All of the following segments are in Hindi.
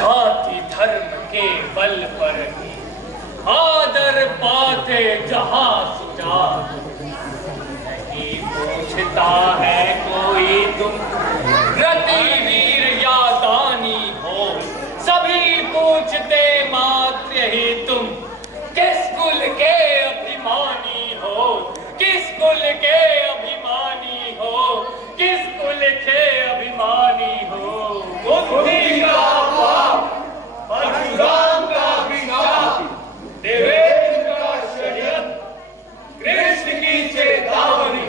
जाति धर्म के बल पर ही आदर पाते जहां सुजात। नहीं पूछता है कोई तुम रतिवीर या दानी हो, सभी पूछते मात्र ही तुम किस कुल के अभिमानी हो, किस कुल के अभिमानी हो, किस कुल के अभिमानी हो। बुद्धि का पाप, परशुराम का विनाश, देवेंद्र का षड्यंत्र, कृष्ण की चेतावनी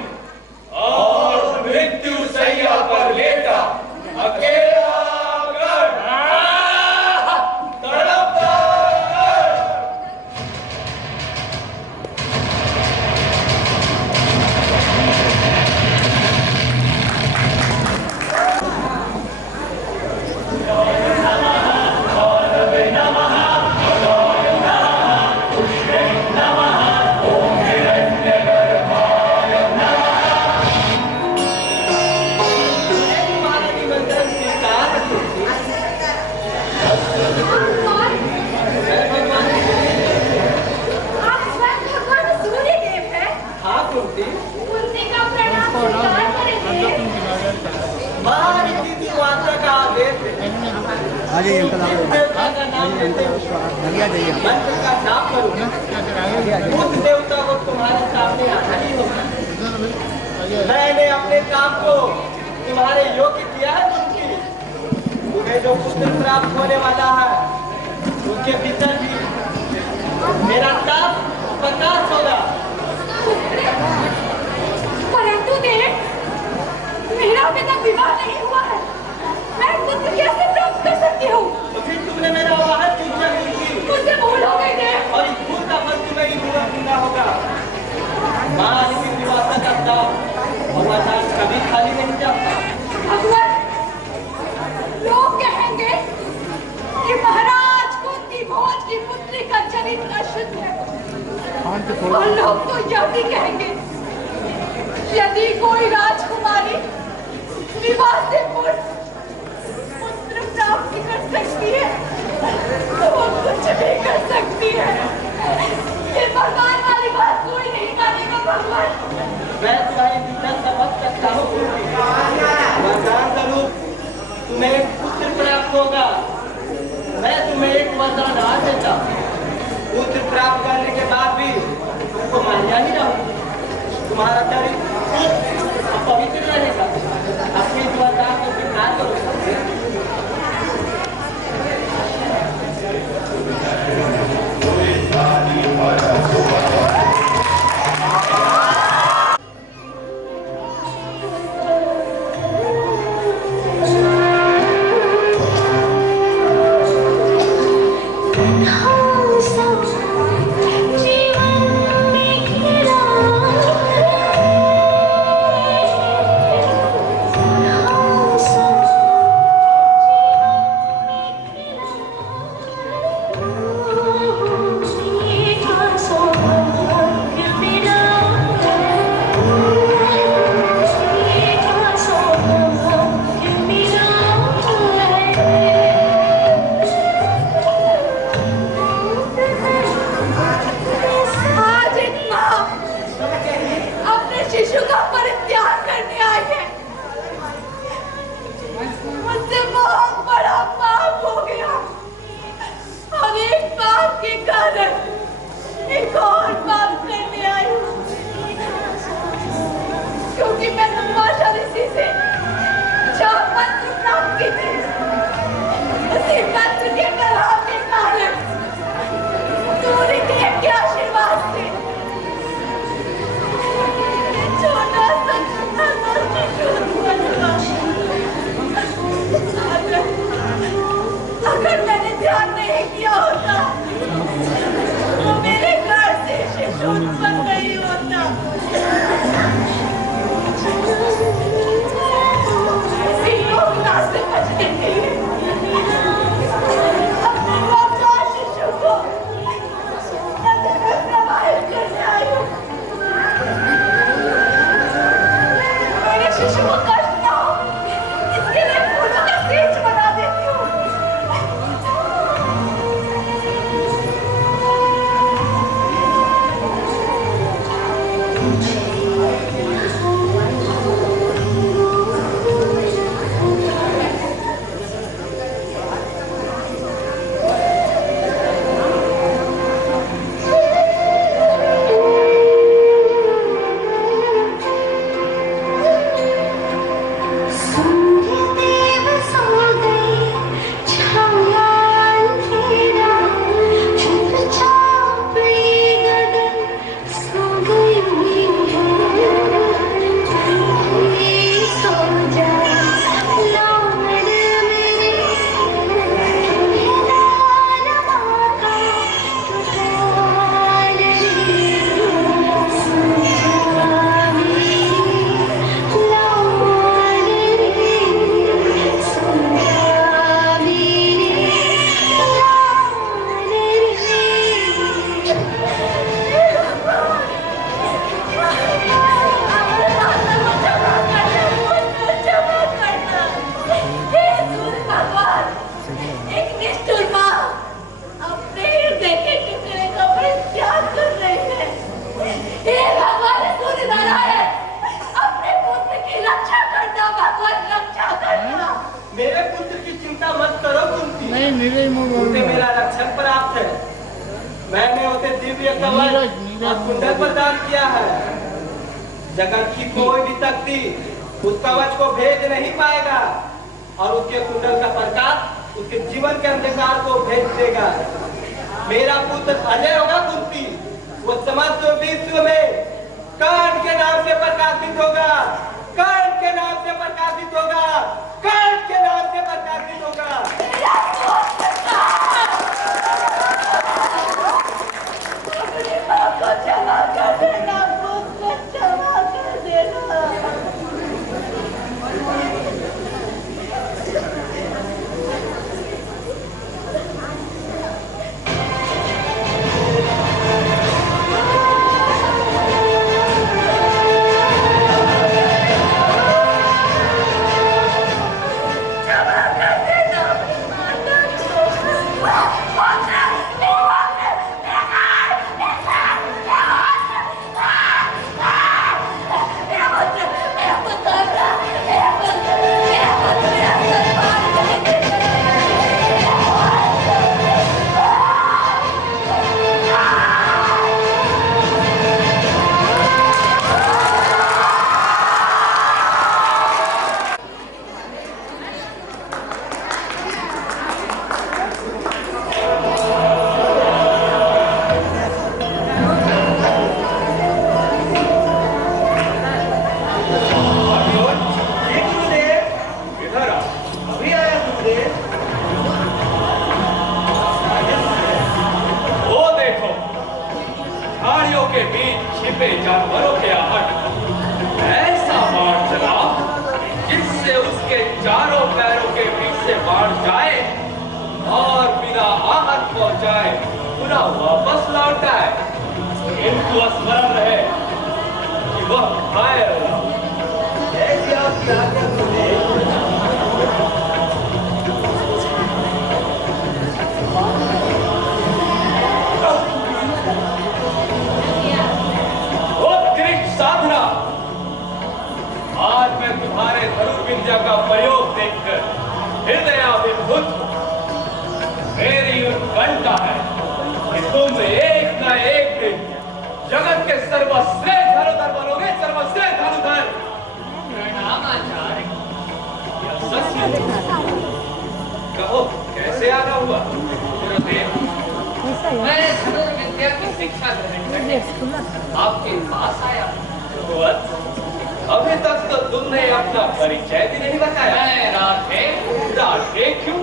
और मृत्यु सैया पर लेटा अकेला देवता को तुम्हारे सामने आना ही होगा। मैंने अपने काम को तुम्हारे योग्य किया है। तुम्हें जो पुत्र प्राप्त होने वाला है उसके भीतर भी मेरा ताप प्रकाश होगा। परंतु देव, मेरा अभी तक विवाह नहीं हुआ है, मैं पुत्र कैसे प्राप्त कर सकती हूँ? तो फिर तुमने मेरा आवाहन क्यों की? मुझसे भूल हो गई देव। और इस भूल का फल तुम्हें ही भुगतना होगा। मां की निवासा का दाव और वरदान कभी खाली नहीं जाता। भगवान, लोग कहेंगे कि महाराज कुंती भोज की पुत्री का चरित्र अशुद्ध है, और लोग तो यह भी कहेंगे यदि कोई राजकुमारी विवाह से पूर्व पुत्र प्राप्त कर सकती है तो वो कुछ भी कर सकती है। ये भगवान वाली बात कोई नहीं मानेगा। भगवान, मैं तुम्हारी चिंता समझ सकता हूँ। वरदान स्वरूप तुम्हें एक पुत्र प्राप्त होगा। मैं तुम्हें एक वरदान आ देता हूँ। पुत्र प्राप्त करने के बाद भी तुमको मान्या ही रहूंगी। तुम्हारा चरित्र पवित्र रहेगा। अपने वरदान को स्वीकार करो। उसे मेरा रक्षण प्राप्त है। मैंने उसे दिव्य कवच और कुंडल प्रदान किया है। जगत की कोई भी शक्ति उस कवच को भेद नहीं पाएगा और उसके कुंडल का प्रकाश उसके जीवन के अंधकार को भेज देगा। मेरा पुत्र अजय होगा कुंती, वो समस्त विश्व में कर्ण के नाम से प्रकाशित होगा, कर्ण के नाम से प्रकाशित होगा, कर्ण के नाम से प्रकाशित होगा। अपनी माँ को क्षमा कर देना, मुझको क्षमा कर देना। जानवरों के आहट ऐसा बाढ़ चला जिससे उसके चारों पैरों के बीच से बाढ़ जाए और बिना आहत पहुंचाए पुनः वापस लौट आए। किंतु स्मरण रहे कि वह घायल ऐसी आपकी आज्ञा सुने। साधना, आज मैं तुम्हारे धनुर्विद्या का प्रयोग देखकर हृदयाभिभूत मेरी उत्कंठा है कि तुम एक न एक दिन जगत के सर्वश्रेष्ठ धनुधर बनोगे, सर्वश्रेष्ठ धनुधर। प्रणाम आचार्य। यह सच है। कहो कैसे आना हुआ? गुरुदेव, मैं धनुर्विद्या की शिक्षा करने आपके पास आया। अभी तक तो तुमने अपना परिचय भी नहीं बताया। राधे राधे क्यों?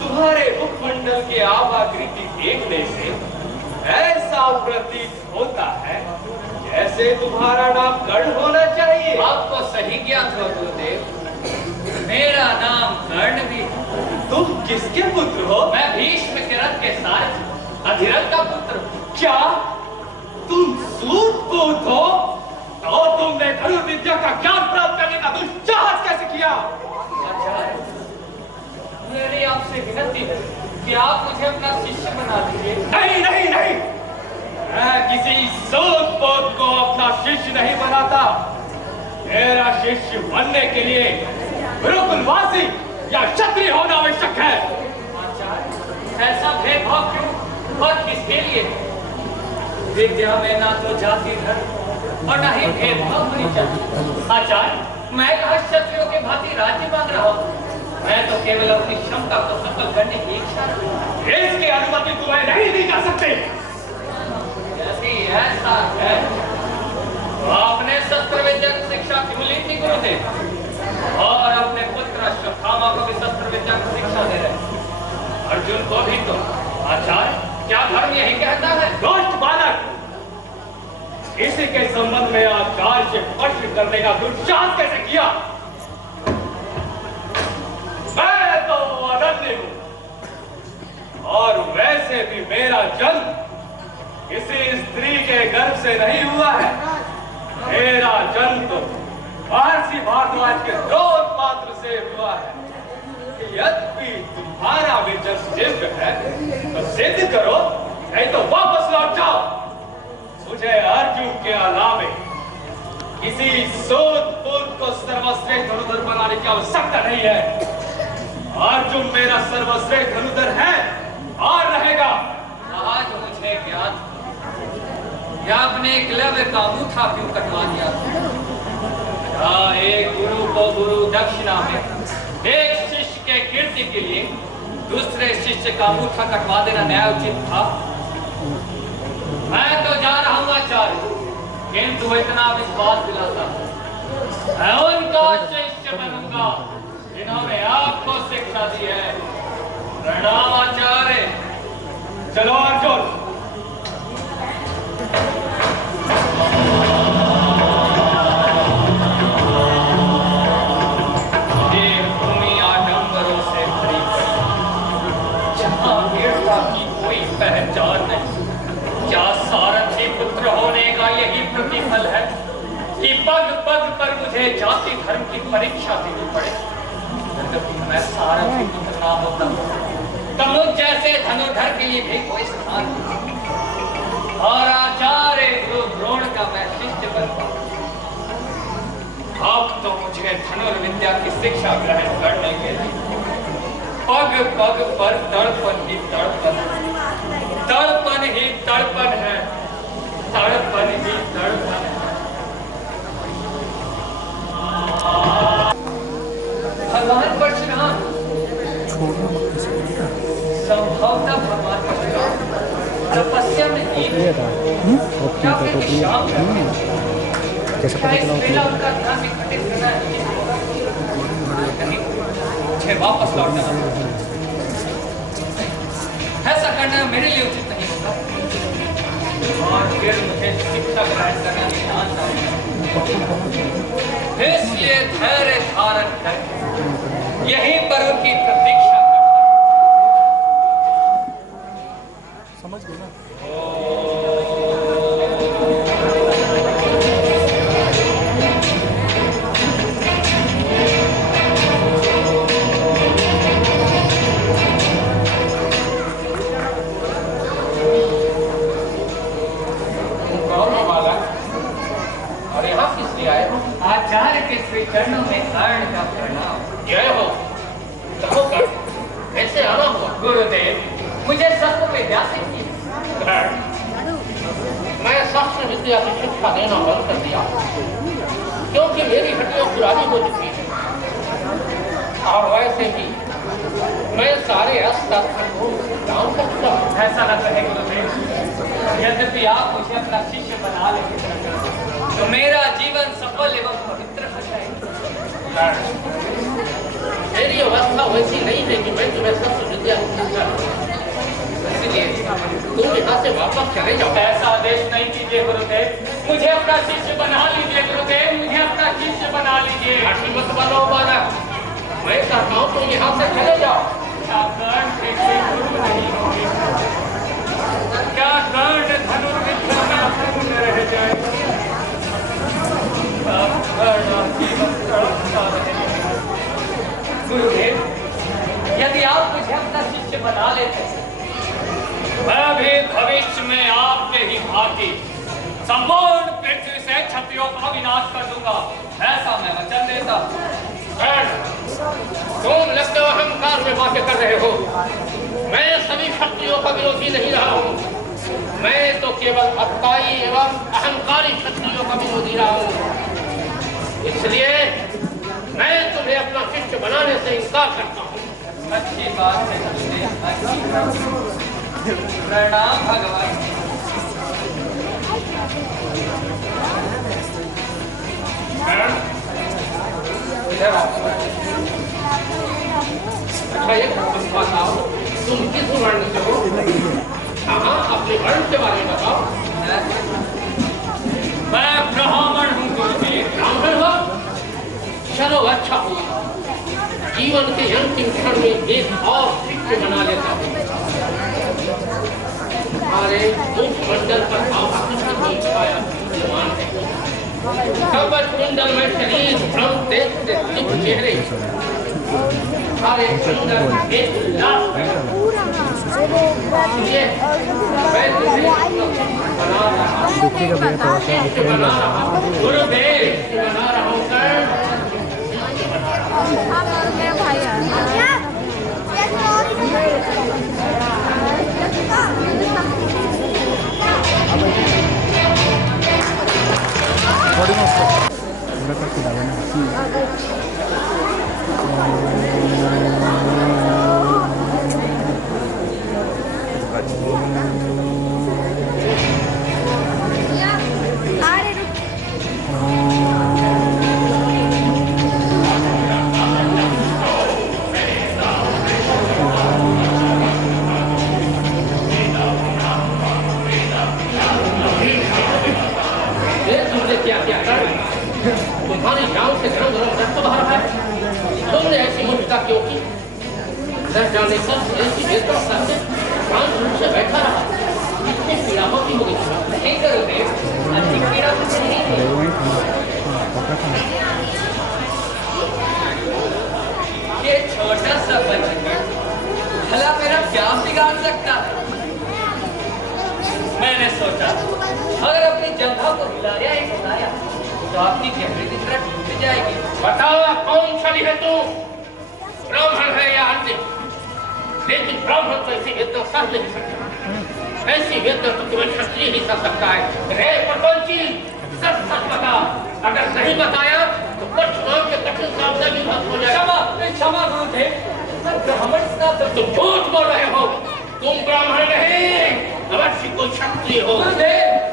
तुम्हारे मुखमंडल के आवाकृति देखने से ऐसा प्रतीत होता है जैसे तुम्हारा नाम कर्ण होना चाहिए। आपको सही ज्ञात हो गुरुदेव, मेरा नाम कर्ण भी। तुम किसके पुत्र हो? मैं भीष्म के रथ के सारथी अधिरथ का पुत्र। क्या तुम सूतपुत्र हो? और तुमने धनुर्विद्या का ज्ञान प्राप्त करने का दुस्साहस कैसे किया? आचार्य, मेरी आपसे विनती है कि आप मुझे अपना शिष्य बना दीजिए। नहीं नहीं नहीं, मैं किसी सूतपुत्र को अपना शिष्य नहीं बनाता। मेरा शिष्य बनने के लिए गुरुकुलवासी या क्षत्रिय होना आवश्यक है। आचार्य, ऐसा भेदभाव क्यों और किसके लिए? विद्या में ना तो जाति धर्म और न ही भेदभाव होनी चाहिए। आचार्य, मैं कहा क्षत्रियों के भांति राज्य मांग रहा हूँ। मैं तो केवल अपनी क्षमता को सफल करने की इच्छा रखता हूँ। इसकी अनुमति तुम्हें नहीं दी जा सकती। यदि ऐसा है तो आपने शस्त्र विद्या की शिक्षा क्यों ली थी गुरुदेव? और अपने पुत्र अश्वत्थामा को भी शस्त्र विद्या की शिक्षा दे रहे, अर्जुन को भी तो। आचार्य, क्या धर्म यही कहता है? दोस्त बालक, इसी के संबंध में आचार्य से प्रश्न करने का दुस्साहस कैसे किया? मैं तो अनन्य हूं और वैसे भी मेरा जन्म किसी स्त्री के गर्भ से नहीं हुआ है। मेरा जन्म तो महर्षि भारद्वाज के द्रोण पात्र से हुआ है। यदि तुम्हारा विजय दिव्य है तो सिद्ध करो, नहीं तो वापस लौट जाओ। मुझे अर्जुन के अलावे किसी सूतपुत्र को सर्वश्रेष्ठ धनुधर बनाने की आवश्यकता नहीं है। अर्जुन मेरा सर्वश्रेष्ठ धनुधर है और रहेगा। आज मुझे ज्ञान या अपने एकलव्य का अंगूठा क्यों कटवा दिया? एक गुरु को गुरु दक्षिणा में एक शिष्य के कीर्ति के लिए दूसरे शिष्य का अंगूठा कटवा देना न्याय उचित था। मैं तो जा रहा हूँ आचार्य, किंतु इतना विश्वास दिलाता मैं उनका शिष्य बनूंगा जिन्होंने आपको शिक्षा दी है। प्रणाम आचार्य। चलो अर्जुन। ये भूमि आडंबरों से भरी पड़ी, जहाँ वीरता की कोई पहचान नहीं। क्या सारथी पुत्र होने का यही प्रतिफल है कि पग पग पर मुझे जाति धर्म की परीक्षा देनी पड़े? यद्यपि मैं सारथी पुत्र ना होता तो मुझ जैसे धनुधर के लिए भी कोई स्थान नहीं। और आचार्य गुरु द्रोण का मैं शिष्य बन पाऊं। अब तो मुझे धनुर्विद्या की शिक्षा ग्रहण करने के लिए पग पग पर तड़पन ही तड़पन, तड़पन ही तड़पन है, तड़पन ही तड़पन है। भगवान परशुराम, संभवतः भगवान परशुराम तपस्या में क्या शाम कैसे पता चला? उनका ध्यान विकसित करना है। मुझे वापस लौटना है। ऐसा करना मेरे लिए उचित नहीं होगा और फिर मुझे शिक्षा ग्रहण करना नहीं आता है। इसलिए धैर्य धारण कर यहीं पर उनकी प्रतीक्षा करता समझ गए ना? आचार्य के श्री चरणों में कर्ण का प्रणाम। जय हो। कहो कर, कैसे आना हुआ? गुरुदेव, मुझे शस्त्र विद्या सीखी। मैं शस्त्र विद्या की शिक्षा देना बंद कर दिया क्योंकि मेरी हड्डियां पुरानी हो चुकी हैं और वैसे ही मैं सारे अस्त्र को काम कर चुका हूं। ऐसा लगता है गुरुदेव, यद्यपि आप मुझे अपना शिष्य बना लेंगे तो मेरा जीवन सफल एवं पवित्र हो जाएगा। मेरी अवस्था वैसी नहीं है कि मैं तुम्हें शस्त्र विद्या की शिक्षा दूं। इसलिए तुम यहाँ से वापस चले जाओ। ऐसा आदेश नहीं कीजिए गुरुदेव, मुझे अपना शिष्य बना लीजिए। गुरुदेव, मुझे अपना शिष्य बना लीजिए। आठी मत बनो बालक, मैं कहता हूँ तुम यहाँ से चले जाओ। क्या कर्ण कैसे गुरु नहीं होंगे? क्या कर्ण धनुर्विद्या में अपूर्ण रह जाएगा? गुरुदेव, यदि आप मुझे अपना शिष्य बना लेते मैं भी भविष्य में आपके ही भांति संपूर्ण पृथ्वी से क्षत्रियों का विनाश कर दूंगा, ऐसा मैं वचन देता। तुम लगते हो अहंकार में बातें कर रहे हो। मैं सभी क्षत्रियों का विरोधी नहीं रहा हूँ। मैं तो केवल अत्याई एवं अहंकारी क्षत्रियों का विरोधी रहा हूँ। इसलिए मैं तुम्हें अपना शिष्य बनाने से इनकार करता हूँ। अच्छी बात है, अच्छी बात है। प्रणाम भगवान। अच्छा, एक बताओ, तुम किस वर्ण से हो? हाँ, अपने वर्ण के बारे में बताओ। मैं ब्राह्मण हूँ गुरुदेव। ब्राह्मण हो? चलो अच्छा हुआ। जीवन के अंतिम क्षण में एक और शिष्य बना लेता हूँ। हमारे मुखमंडल पर आभूषण की छाया विद्यमान है। कवच कुंडल में शरीर भ्रम देखते दिव्य चेहरे, हमारे अंदर एक उल्लास है। इसलिए मैं तुम्हें बना रहा हूँ। शिष्य बना रहा हूँ। गुरुदेव बना रहा हूँ। थोड़ी ना पूरा करके डालना। तुम्हारी जान से गरम गरम रक्त बह रहा है। तुमने ऐसी मूर्खता क्यों की? न जाने कब ऐसी वेदना से शांत रूप से बैठा रहा। कितनी पीड़ा होती होगी। नहीं करोगे अच्छी पीड़ा कुछ नहीं है। ये छोटा सा बच्चा भला मेरा क्या बिगाड़ सकता है? मैंने सोचा अगर अपनी जगह को हिलाया ही हिलाया तो आपकी चेहरे की तरह टूट जाएगी। बताओ कौन छली है तू? ब्राह्मण है या अन्य? लेकिन ब्राह्मण तो ऐसी वेदना सह नहीं सकता। ऐसी वेदना तो केवल क्षत्रिय ही सह सकता है। रे परपंची, सच सच बता। अगर नहीं बताया तो परशुराम के कठिन सामने भी मत हो जाएगा। क्षमा गुरुदेव, ब्राह्मण स्नातक तुम झूठ बोल रहे हो। तुम ब्राह्मण नहीं, अवश्य कोई क्षत्रिय हो।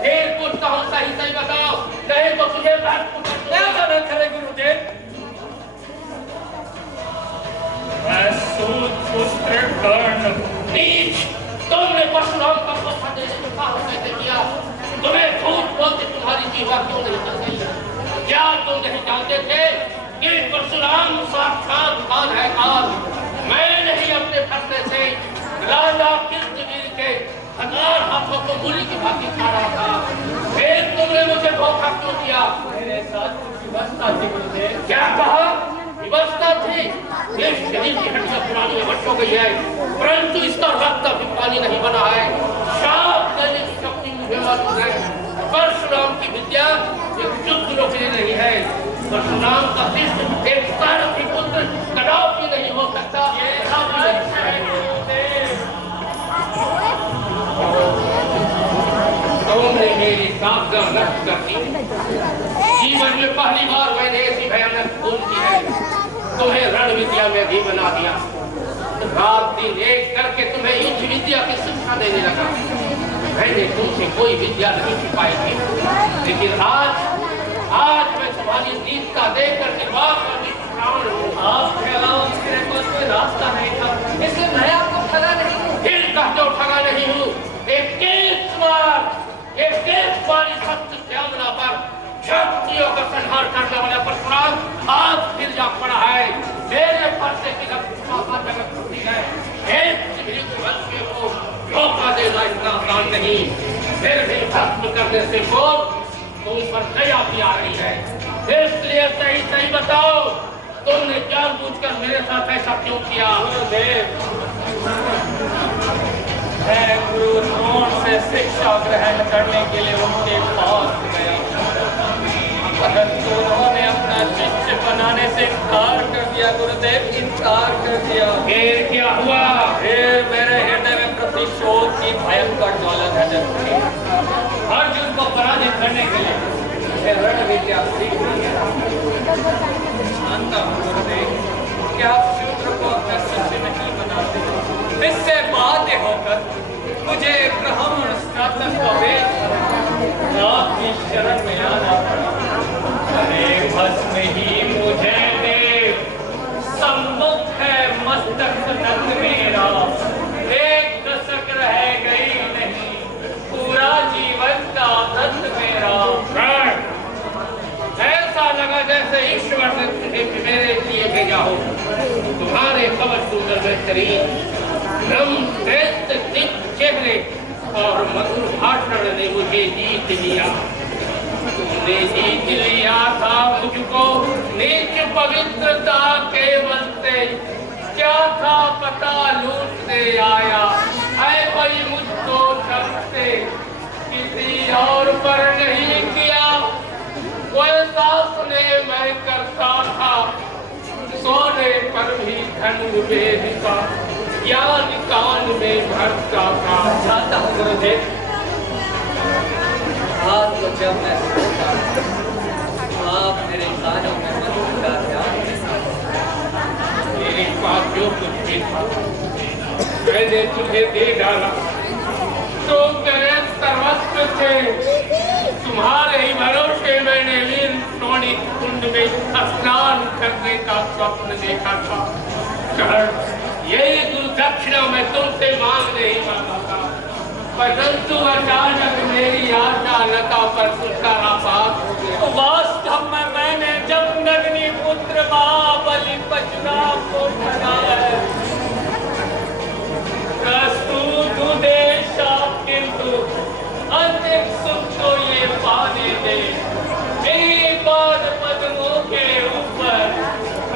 फिर पूछता हूँ सही सही बताओ, नहीं तो तुझे गुरुदेव। तुमने परशुराम का धोखा देने को साहस कैसे किया? तुम्हें झूठ बोलते तुम्हारी जीवा क्यों नहीं चल गई? क्या तुम नहीं जानते थे कि परशुराम साक्षात काल है काल? मैं नहीं अपने फैसले से राजा कृष्णवीर के 1000 हाथों को मूली की भांति खा रहा था। फिर तुमने मुझे धोखा क्यों दिया? मेरे साथ विवशता थी गुरुदेव। क्या कहा? विवशता थी? ये शरीर की हड्डियां पुरानी विवश हो गई है, परंतु इसका रक्त अभी पानी नहीं बना है। शाप देने की शक्ति मुझे मालूम है। परशुराम की विद्या एक युद्ध रोकने नहीं है। परशुराम का शिष्य एक सारथी पुत्र कदापि नहीं हो सकता। तुमने मेरी साधना नष्ट कर दी। जीवन में पहली बार मैंने ऐसी भयानक भूल की है। तुम्हें रण विद्या में भी बना दिया। रात दिन एक करके तुम्हें युद्ध विद्या की शिक्षा देने लगा। मैंने तुमसे कोई विद्या नहीं छिपाई थी, लेकिन आज मैं तुम्हारी दीनता देखकर निर्वाह करने की कारण हूँ। आपके अलावा मेरे पास कोई रास्ता नहीं था, इसलिए मैं आपको ठगा नहीं हूँ। फिर कहते हो ठगा नहीं हूँ। एक बार इस सत्य त्यागना पर क्षत्रियों का संहार करने वाला परशुराम आज फिर जा पड़ा है। मेरे फरसे की जगत टूटी है। एक वंश को धोखा देना इतना आसान नहीं। फिर भी खत्म करने से को तुम पर दया भी आ रही है। इसलिए सही सही बताओ, तुमने जानबूझकर मेरे साथ ऐसा क्यों किया? मैं गुरु द्रोण से शिक्षा ग्रहण करने के लिए उनके पास गया, परंतु उन्होंने अपना शिष्य बनाने से इनकार कर दिया। गुरुदेव, इनकार कर दिया। फिर क्या हुआ? फिर मेरे हृदय में प्रतिशोध की भयंकर ज्वाला धधक उठी। अर्जुन को पराजित करने के लिए रण विद्या सीखनी है। गुरुदेव, क्या आप शूद्र को अपना शिष्य नहीं बनाते? इससे बाध्य होकर मुझे ब्राह्मण स्नातक को भेज आपकी शरण में आना पड़ा। अरे भस्म ही मुझे देव, सम्मुख है मस्तक नंद मेरा। एक दशक रह गई नहीं, पूरा जीवन का अंत मेरा। ऐसा लगा जैसे ईश्वर ने तुम्हें मेरे लिए भेजा हो। तुम्हारे कवच सुंदर बेहतरीन चेहरे और मधुर भाषण ने मुझे जीत लिया। तुमने जीत लिया था मुझको नीच पवित्रता केवल से। क्या था पता लूटने आया है कोई मुझको सबसे, किसी और पर नहीं किया। वैसा सुने मैं करता था, सोने पर भी धन बेचता। ज्ञान कान में भरता था। जानता हूँ गुरुदेव, आज तो जब मैं सोता आप मेरे कानों में मधुर का ध्यान के साथ मेरे पास जो कुछ भी था मैंने तुझे दे डाला। तो मेरे सर्वस्व थे, तुम्हारे ही भरोसे मैंने वीर टोनी कुंड में स्नान करने का स्वप्न देखा था। यही गुरुदक्षिणा मैं तुमसे मांग नहीं मांगा था, परंतु अचानक मेरी आशा लता पर तुषारापात हो गया। वास्तव में मैंने जब नगनी पुत्र महाबली परशुराम को बनाया है, प्रस्तुत उद्देश्य किंतु अंतिम सुख तो ये पाने दे। एक बार पद्मों के ऊपर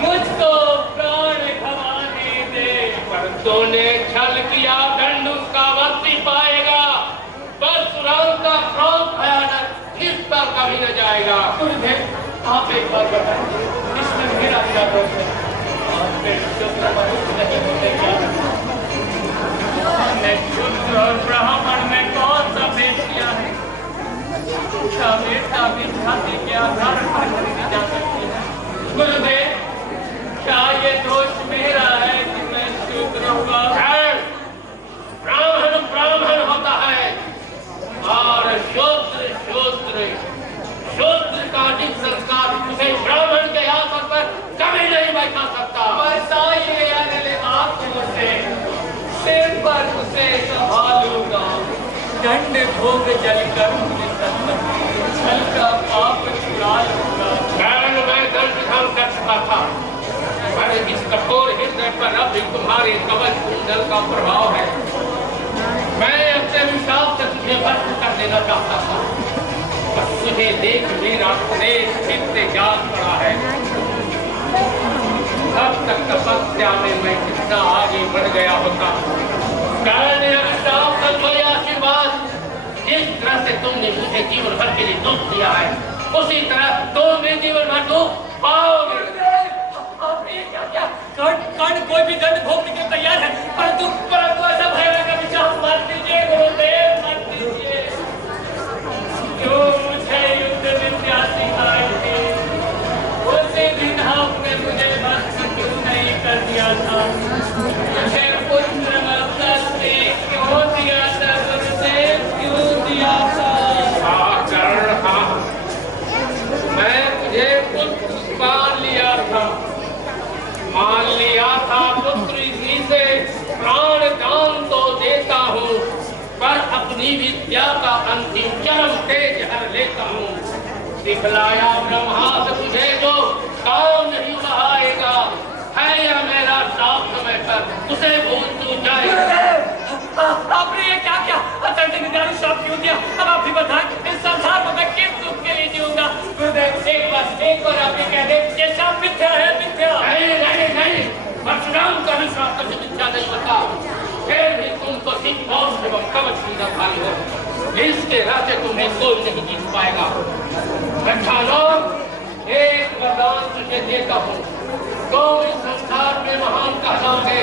मुझको प्राण गंवाने दे। पर तूने छल किया, दंड उसका वक्त ही पाएगा। परशुराम का क्रोध भयानक, निस्तर कभी न जाएगा। गुरुदेव आप एक बार बताइए, इसमें मेरा क्या दोष है? आप मेरे शुद्ध मनुष्य नहीं होते क्या? मैं शुद्ध और ब्राह्मण में कौन सा भेद किया है? क्या बेटा भी जाति के आधार पर खरीदी जा सकती है? गुरुदेव क्या ये दोष मेरा है कि मैं शूद्र हुआ? ब्राह्मण ब्राह्मण होता है और शूद्र शूद्र। शूद्र का अधिक संस्कार उसे ब्राह्मण के आसन पर कभी नहीं बैठा सकता। बरसाइए अगले आंखों से सिर पर उसे संभालूंगा। दंड भोग जलकर छल का पाप छुड़ा लूंगा। मैं दंड धाम कर चुका था, पर इस कठोर हृदय पर अब भी तुम्हारे कवच कुंडल का प्रभाव है। मैं अपने विश्वास से तुझे भस्म कर देना चाहता था, पर तुझे देख मेरा क्रोध फिर से जाग पड़ा है। अब तक तपस्या में मैं कितना आगे बढ़ गया होता। आशीर्वाद, जिस तरह से तुमने मुझे जीवन भर के लिए दुख दिया है, उसी तरह तुम मेरे जीवन भर दुख पाओगे। कोई भी दंड भोगने के तैयार है, परंतु ऐसा भयानक का विचार मत दीजिए गुरुदेव, मत दीजिए। जो मुझे युद्ध विद्या सिखाई थी, उसी दिन आपने मुझे भस्म क्यों नहीं कर दिया था? मुझे पुत्र मस्तक क्यों दिया था गुरुदेव, क्यों दिया था? मैं तुझे पुत्र मान लिया था पुत्र इसी से प्राण दान तो देता हूँ, पर अपनी विद्या का अंतिम चरम तेज हर लेता हूँ। दिखलाया ब्रह्मास्त्र तुझे जो काम नहीं बढ़ाएगा, है या मेरा साथ समय पर उसे भूल तू जाए। आपने ये क्या किया? अतंड निदान साफ क्यों दिया? अब आप भी बताएं, इस संसार में मैं किस दुख के लिए जीऊंगा? गुरुदेव एक बार आप ये कह दे, ये सब मिथ्या है, मिथ्या। नहीं, परशुराम का विश्वास कभी मिथ्या नहीं होता। फिर भी तुम तो सिंह कौन एवं कवच भाई हो, इसके रहते तुम्हें कोई नहीं जीत पाएगा। अच्छा लोग, एक वरदान तुझे देता हूँ, तो इस संसार में महान कहलाओगे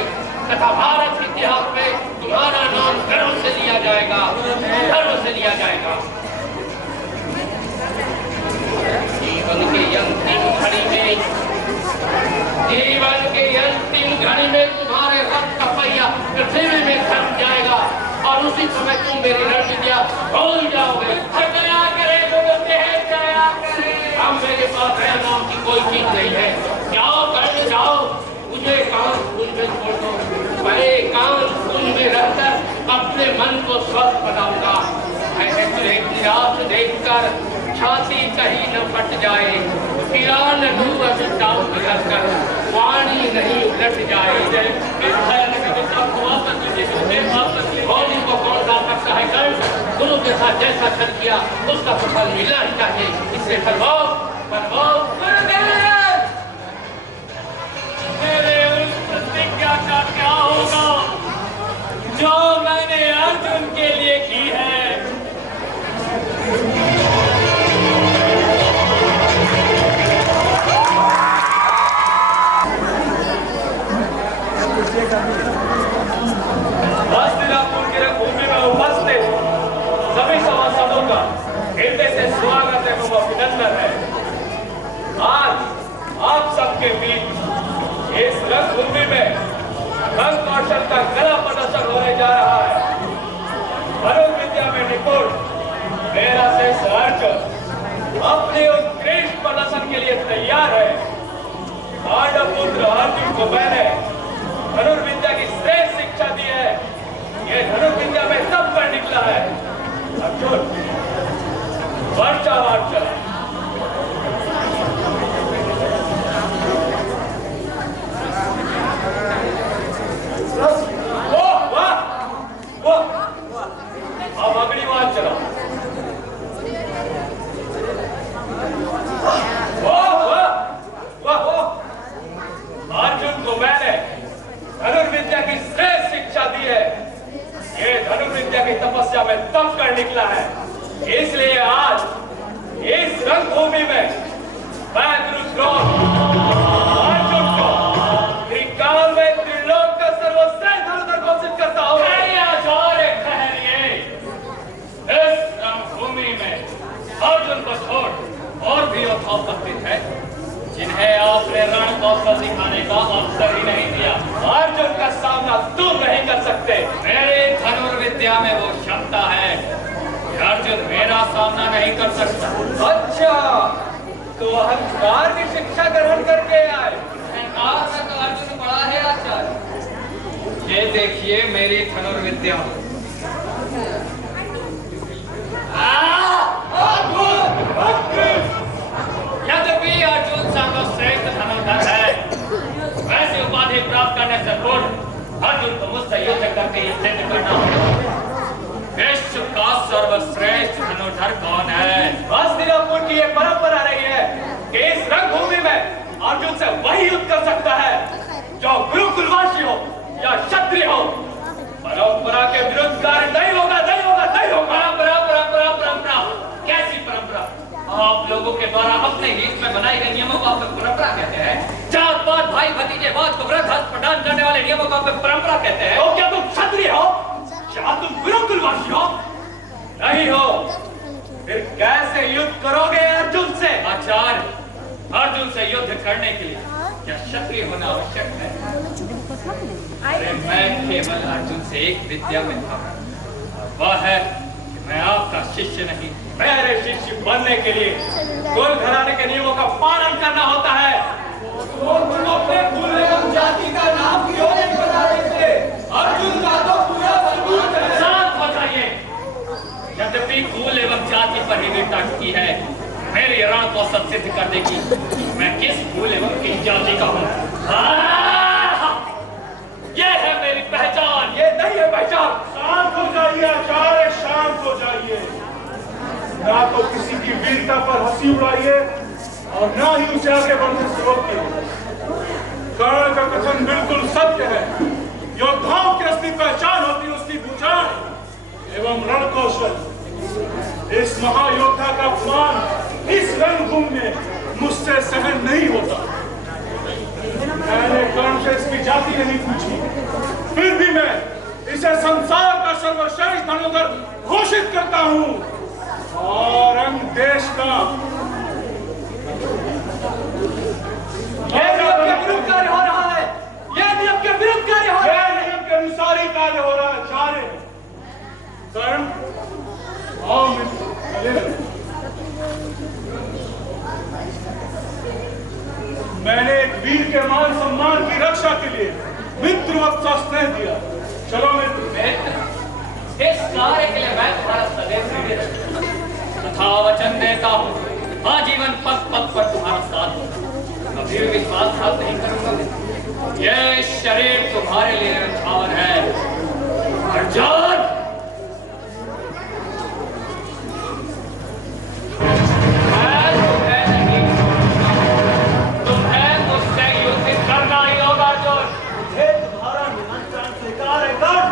तथा भारत इतिहास में तुम्हारा नाम गर्व से लिया जाएगा, गर्व से लिया जाएगा। जीवन के अंतिम घड़ी में तुम्हारे रक्त का पहिया पृथ्वी में थम जाएगा और उसी समय तुम मेरी रण विद्या भूल जाओगे। दया करे दया करे। अब मेरे पास दया नाम की कोई चीज नहीं है। जाओ कर जाओ, मुझे कान कुंज में छोड़ दो। मैं कान कुंज में रहकर अपने मन को स्वस्थ बनाऊंगा। ऐसे तुझे निराश देखकर छाती कहीं न फट जाए, किरान कर वाणी नहीं उलट जाए। होली को कौन सा सकता है? कर गुरु के साथ जैसा छल किया उसका फल मिलना ही चाहिए। इससे फलवाओ फलवाओ। मेरे उस प्रतिज्ञा का क्या होगा जो मैंने अर्जुन के लिए की है? सभासदों का हृदय से स्वागत एवं अभिनंदन है। आज आप सबके बीच इस रंगभूमि में रंग कौशल का कला प्रदर्शन होने जा रहा है। धनुष विद्या में निपुण मेरा शेष अर्जुन अपने उत्कृष्ट प्रदर्शन के लिए तैयार है। पांडव पुत्र अर्जुन को मैंने धनुर्विद्या की श्रेष्ठ शिक्षा दी है। ये धनुर्विद्या में तब पर निकला है। अर्जुन वर्षावार चला। अब अग्निवान चला। अर्जुन को मैंने धनुर्विद्या की श्रेष्ठ शिक्षा दी है। ये धनुर्विद्या की तपस्या में तप कर निकला है। इसलिए आज इस रंगभूमि में मैं अर्जुन को त्रिकाल में त्रिलोक का सर्वश्रेष्ठ धनुर्धर घोषित करता हूँ। इस रंगभूमि में अर्जुन को छोड़ और भी योद्धा उपस्थित है जिन्हें आपने रण कौशल दिखाने का अवसर ही नहीं दिया। अर्जुन का सामना तुम नहीं कर सकते। मेरे धनुर्विद्या में वो क्षमता है कि अर्जुन मेरा सामना नहीं कर सकता। अच्छा, तो अहंकार की शिक्षा ग्रहण करके आए। अहंकार में तो अर्जुन बड़ा है आचार्य। ये देखिए मेरी धनुर्विद्या। यद्यपि अर्जुन सर्वश्रेष्ठ धनुर्धर है, वैसे उपाधि प्राप्त करने से पूर्व अर्जुन को मुझसे युद्ध करके ये सिद्ध करना होगा विश्व का सर्वश्रेष्ठ धनुर्धर कौन है। हस्तिनापुर की ये परंपरा रही है कि इस रंगभूमि में अर्जुन से वही युद्ध कर सकता है जो गुरुकुलवासी हो या क्षत्रिय हो। परंपरा के विरुद्ध कार्य नहीं होगा, नहीं होगा, नहीं होगा। परंपरा कैसी परंपरा? आप लोगों के द्वारा अपने हित में बनाई गई नियमों को आप परंपरा कहते हैं। जात पात भाई भतीजेवाद को वृद्धाश्रम प्रदान करने वाले नियमों को आप परंपरा कहते हैं। तो क्या तुम क्षत्रिय हो? क्या तुम गुरुकुलवासी हो? नहीं हो, फिर कैसे युद्ध करोगे अर्जुन से? आचार्य, अर्जुन से युद्ध करने के लिए क्या क्षत्रिय होना आवश्यक है? अरे मैं केवल अर्जुन से एक विद्या में था, वह है कि मैं आपका शिष्य नहीं। मेरे शिष्य बनने के लिए कुल घराने के नियमों का पालन करना होता है। तो तुम अपने कुल एवं जाति का नाम क्यों नहीं बता देते? अर्जुन का तो पूरा सबूत है। साथ बताइए। यद्यपि कुल एवं जाति पर ही विद्या की है, मेरी रण को सिद्ध कर देगी मैं किस कुल एवं किस जाति का हूँ। ये है मेरी पहचान। ये नहीं है पहचान। शांत हो जाइए आचार्य, शांत हो जाइए। ना तो किसी की वीरता पर हंसी उड़ाइए और ना ही उसे आगे बढ़ने से रोकिए। कर्ण का कथन बिल्कुल सत्य है। योद्धाओं की असली पहचान होती है उसकी बुझान एवं रण कौशल। इस महायोद्धा का अपमान इस रणभूमि में मुझसे सहन नहीं होता। मैंने कर्ण से इसकी जाति नहीं पूछी, फिर भी मैं इसे संसार का सर्वश्रेष्ठ धनुर्धर घोषित करता हूँ। और अंग देश का ये नियम के विरुद्ध कार्य हो रहा है। ये नियम के विरुद्ध कार्य हो रहा है। नियम के अनुसार ही कार्य हो रहा है आचार्य। कर्ण, आओ मैंने एक वीर के मान सम्मान की रक्षा के लिए मित्रवत सा स्नेह दिया। चलो मित्र। इस कार्य के लिए मैं तुम्हारा सदैव ऋणी तथा वचन देता हूँ आजीवन पद पद पर तुम्हारा साथ होगा। कभी भी विश्वासघात नहीं करूंगा। ये शरीर तुम्हारे लिए न्यौछावर है। अर्जुन, मैं तुम्हें नहीं, तुम्हें मुझसे युद्ध करना ही होगा। अर्जुन, मुझे तुम्हारा निमंत्रण स्वीकार है कर्ण।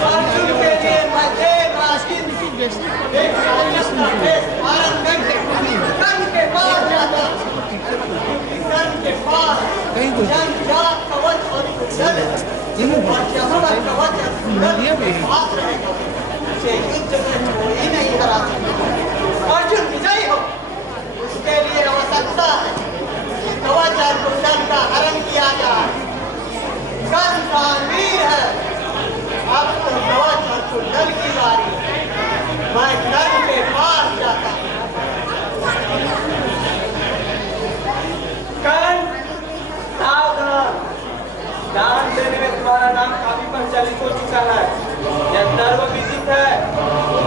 अर्जुन के लिए मध्य राशि गया है। यह सर्वविदित है।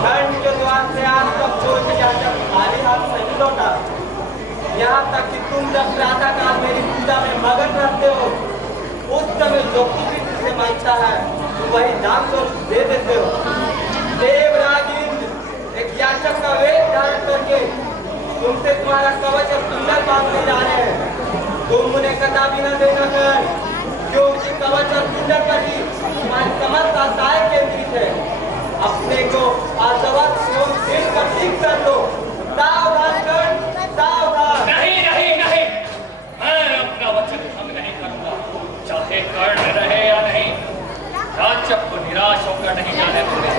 कर्ण के द्वार से आज तक कोई याचक खाली हाथ नहीं लौटा। यहाँ तक कि तुम जब प्रातः काल मेरी पूजा में मगन रहते हो, उस समय जो कुछ भी तुझसे मांगता है तुम वही दान स्वरूप दे देते हो। देवराज इंद्र एक याचक का वेश धारण करके तुमसे तुम्हारा कवच और कुंडल मांगने जा रहे हैं। तुम उन्हें कदापि न देना कर, क्योंकि कवच और कुंडल पर ही तुम्हारी समस्त आशाएं केंद्रित है। अपने को आसवत एवं सिर पर ठीक कर लो। सावधान कर, सावधान। नहीं नहीं नहीं, मैं अपना वचन भंग नहीं करूंगा, चाहे कर्ण रहे या नहीं। याचक को निराश होकर नहीं जाने दूंगा।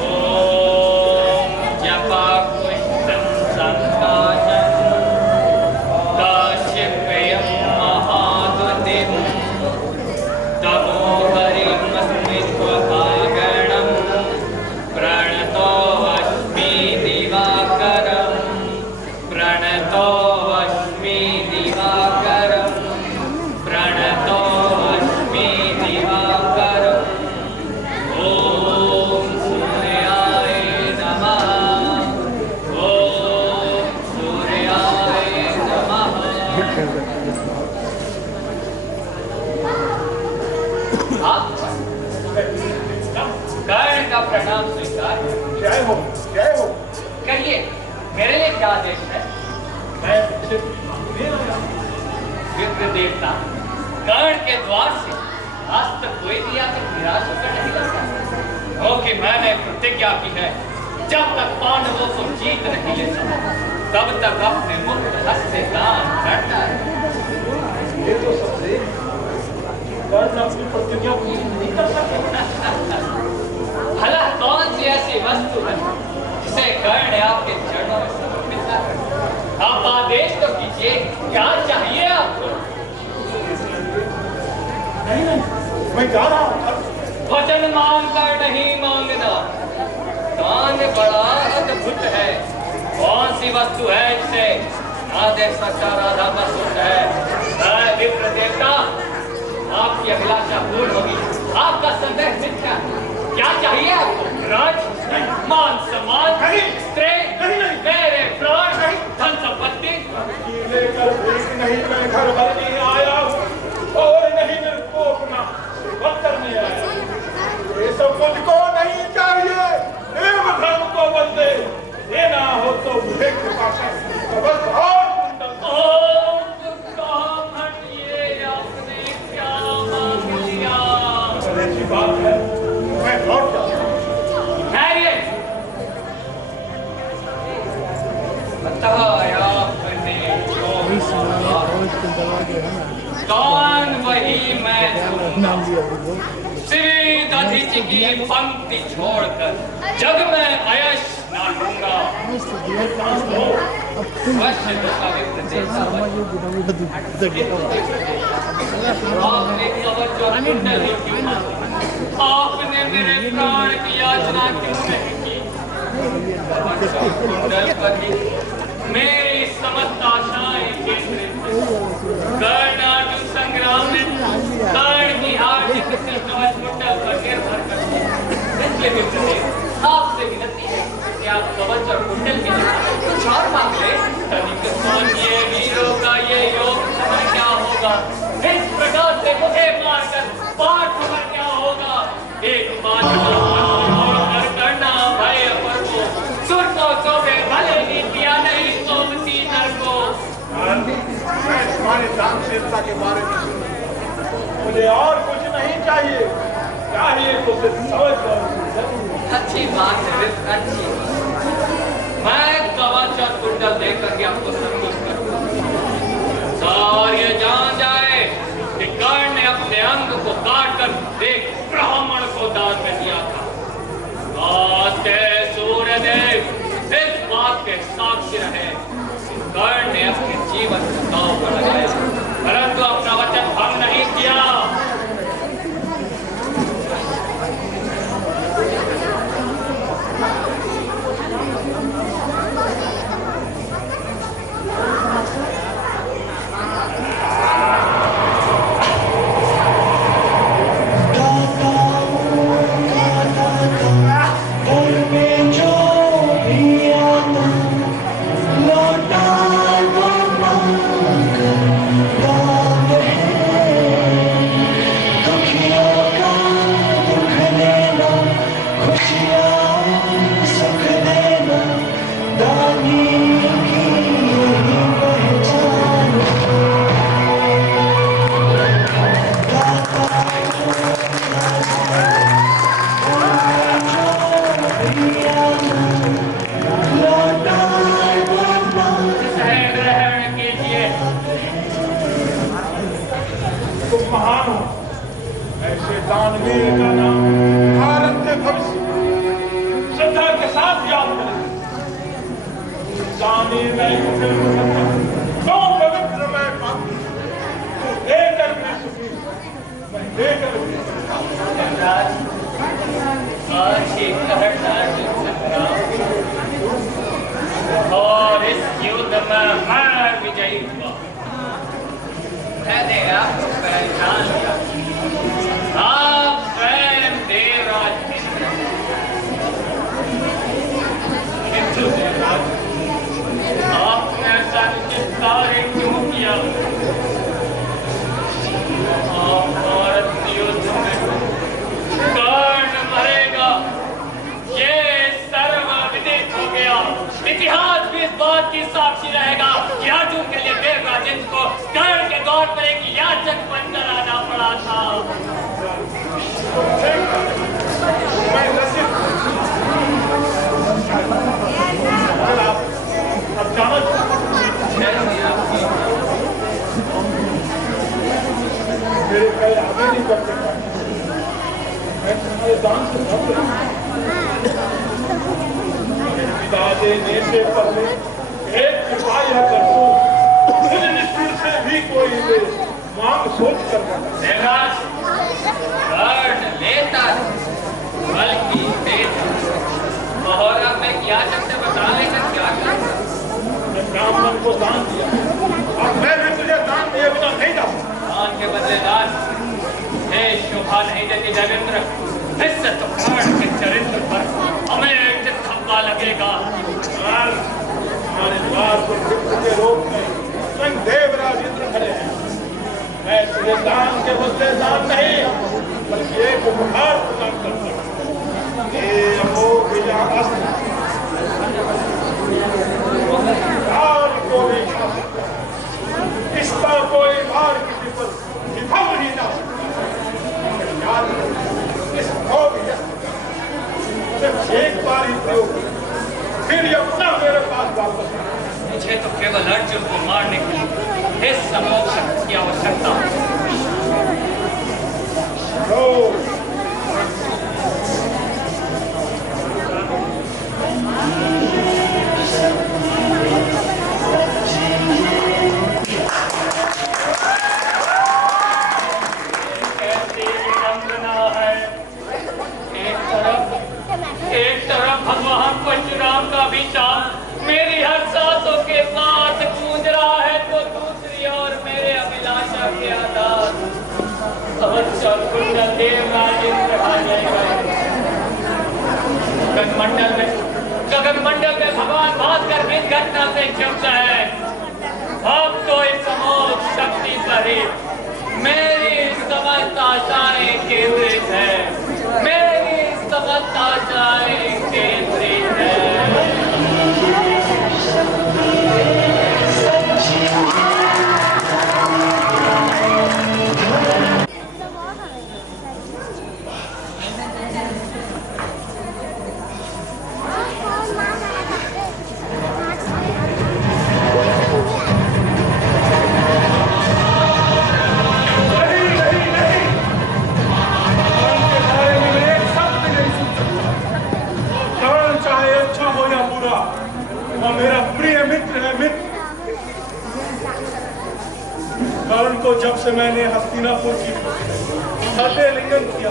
ओम जपा पुष्पं संकाशं काश्यपेयं महाद्युतिं तमोहरिं स्मृत्वागणं प्रणतोऽस्मि दिवाकरं प्रणतोऽस्मि दिवाकरं प्रणतोऽस्मि दिवाकरम्। ओम सूर्याय नमः, ओम सूर्याय नमः। आप कर्ण का प्रणाम स्वीकार। जय हो, जय हो। कहिए मेरे लिए क्या आदेश है? मैं विप्र देवता, कर्ण के द्वार से आज तक कोई भी आकर निराश होकर नहीं लौटा, क्योंकि मैंने प्रतिज्ञा की है जब तक पांडवों को जीत नहीं लेता तब तक अपने मुक्त हस्त से दान करता है। ये तो सबसे कर्ण अपनी प्रतिज्ञा पूरी नहीं कर सकते। भला कौन सी ऐसी वस्तु है जिसे कर्ण आपके चरणों में समर्पित कर? आप आदेश तो कीजिए, क्या चाहिए आपको? नहीं नहीं, मैं जा रहा हूँ। वचन मांगकर नहीं मांगना। दान बड़ा अद्भुत है। कौन सी वस्तु है जिसे आदेश सच्चा राधा का सुख है? विप्र देवता, आपकी अभिलाषा पूर्ण होगी, आपका संदेह मिथ्या है। क्या चाहिए आपको? राज, मान सम्मान, स्त्री, मेरे प्राण, धन संपत्ति? लेकर भीख नहीं मैं घर भर नहीं आया हूँ, और नहीं मेरे को अपना वक्त करने आया। ये सब मुझको नहीं चाहिए। देव धर्म को बदले, देना हो तो मुझे कृपा कर, बस और कुंडल। आपने क्या मांग लिया? ऐसी बात है, मैं लौट जाऊँ। कौन वही मैं श्री दधीचि की पंक्ति छोड़कर जग में अयश न लूंगा। आपने कवच और कुंडल क्यों मांगे? आपने मेरे प्राण की याचना क्यों नहीं की? कवच और कुंडल पर ही मेरी समस्त आशाएं केंद्रित हैं। कर्णार्जुन संग्राम में कर्ण की हार जीत सिर्फ कवच कुंडल पर निर्भर करती है। इसलिए विप्र आपसे विनती है कि आप कवच और कुंडल की जगह कुछ और मांग ले। तनिक सोचिए वीरों का ये योग खबर क्या होगा? इस प्रकार से मुझे मारकर पाठ खबर क्या होगा? एक बात छोड़कर करना भय पर को सुर को सोवे भले नीतियां नहीं सोमती नर को। मैं तुम्हारी दानशीलता के बारे में सुना, मुझे और कुछ नहीं चाहिए। चाहिए तो सिर्फ समझ लो। अच्छी बात है विप्र, अच्छी बात। मैं कवच और कुंडल देकर के आपको संतुष्ट करूंगा। और ये जान जाए कि कर्ण ने अपने अंग को काटकर एक ब्राह्मण को दान में दिया था। आज के सूर्यदेव इस बात के साक्षी रहे। कर्ण ने अपने जीवन को दांव पर लगाया, परंतु अपना वचन भंग नहीं किया। दानवीर का नाम भारत के भविष्य श्रद्धा के साथ याद करें। दानवीर क्यों पवित्र मैं पापी, तू देकर भी सुखी, मैं देकर भी आज ये कहरदार संग्राम और इस युद्ध में मैं विजयी हुआ। मैंने आपको पहचान लिया। आप स्वयं देवराज इंद्र। किंतु देवराज, आपने ऐसा निश्चित कार्य क्यों किया? आप भारत युद्ध में कर्ण मरेगा, ये सर्वविदित हो गया। इतिहास भी इस बात की साक्षी रहेगा कि अर्जुन के लिए देवराज इंद्र को कर्ण के दौर पर एक याचक बनकर आना पड़ा था। मैं रसिक अब जाना मेरे कल आगे नहीं करते, मैं तुम्हारे दान से पिता देने से पहले एक कृपया कर दो, मुझ निष्ठुर से भी कोई मांग सोच कर देवराज कर्ण लेता बल्कि देता। और अब मैं क्या सकते बता लेकर क्या करूंगा? मैं ब्राह्मण को दान दिया और मैं भी तुझे दान दिए बिना नहीं जा सकता। दान के बदले दान ये शोभा नहीं देती देवेंद्र। इससे तो कर्ण के चरित्र पर हमें एक धब्बा लगेगा। हमारे द्वार पर विप्र के रूप में स्वयं देवराज इंद्र खड़े हैं। मैं तुझे दान के बदले दान नहीं बल्कि एक उपहार प्रदान करता हूँ। ये अमोघ विजयास्त्र काल को नहीं खा सकता, इसका कोई भार किसी पर दिखा नहीं जा सकता। याद रखो, इस अमोघ अस्त्र का सिर्फ एक बार ही प्रयोग करो, फिर ये पुनः मेरे पास वापस आए। मुझे तो केवल अर्जुन को मारने के लिए इस अमोघ शक्ति की आवश्यकता है। एक तरफ भगवान परशुराम का विचार मेरी हर सांसों के साथ गूंज रहा है, तो दूसरी ओर मेरे अभिलाषा के आधार कुंडल देवराज इंद्र आ जाएगा। गगनमंडल में भगवान भास्कर भी घटना से चुप है। अब तो इस अमोघ शक्ति पर ही मेरी समस्त आशाएं केंद्रित है। मेरी समस्त आशाएं केंद्रित है। मेरा प्रिय मित्र है। मित्र कर्ण को जब से मैंने हस्तिनापुर की फतेह लिंगन किया,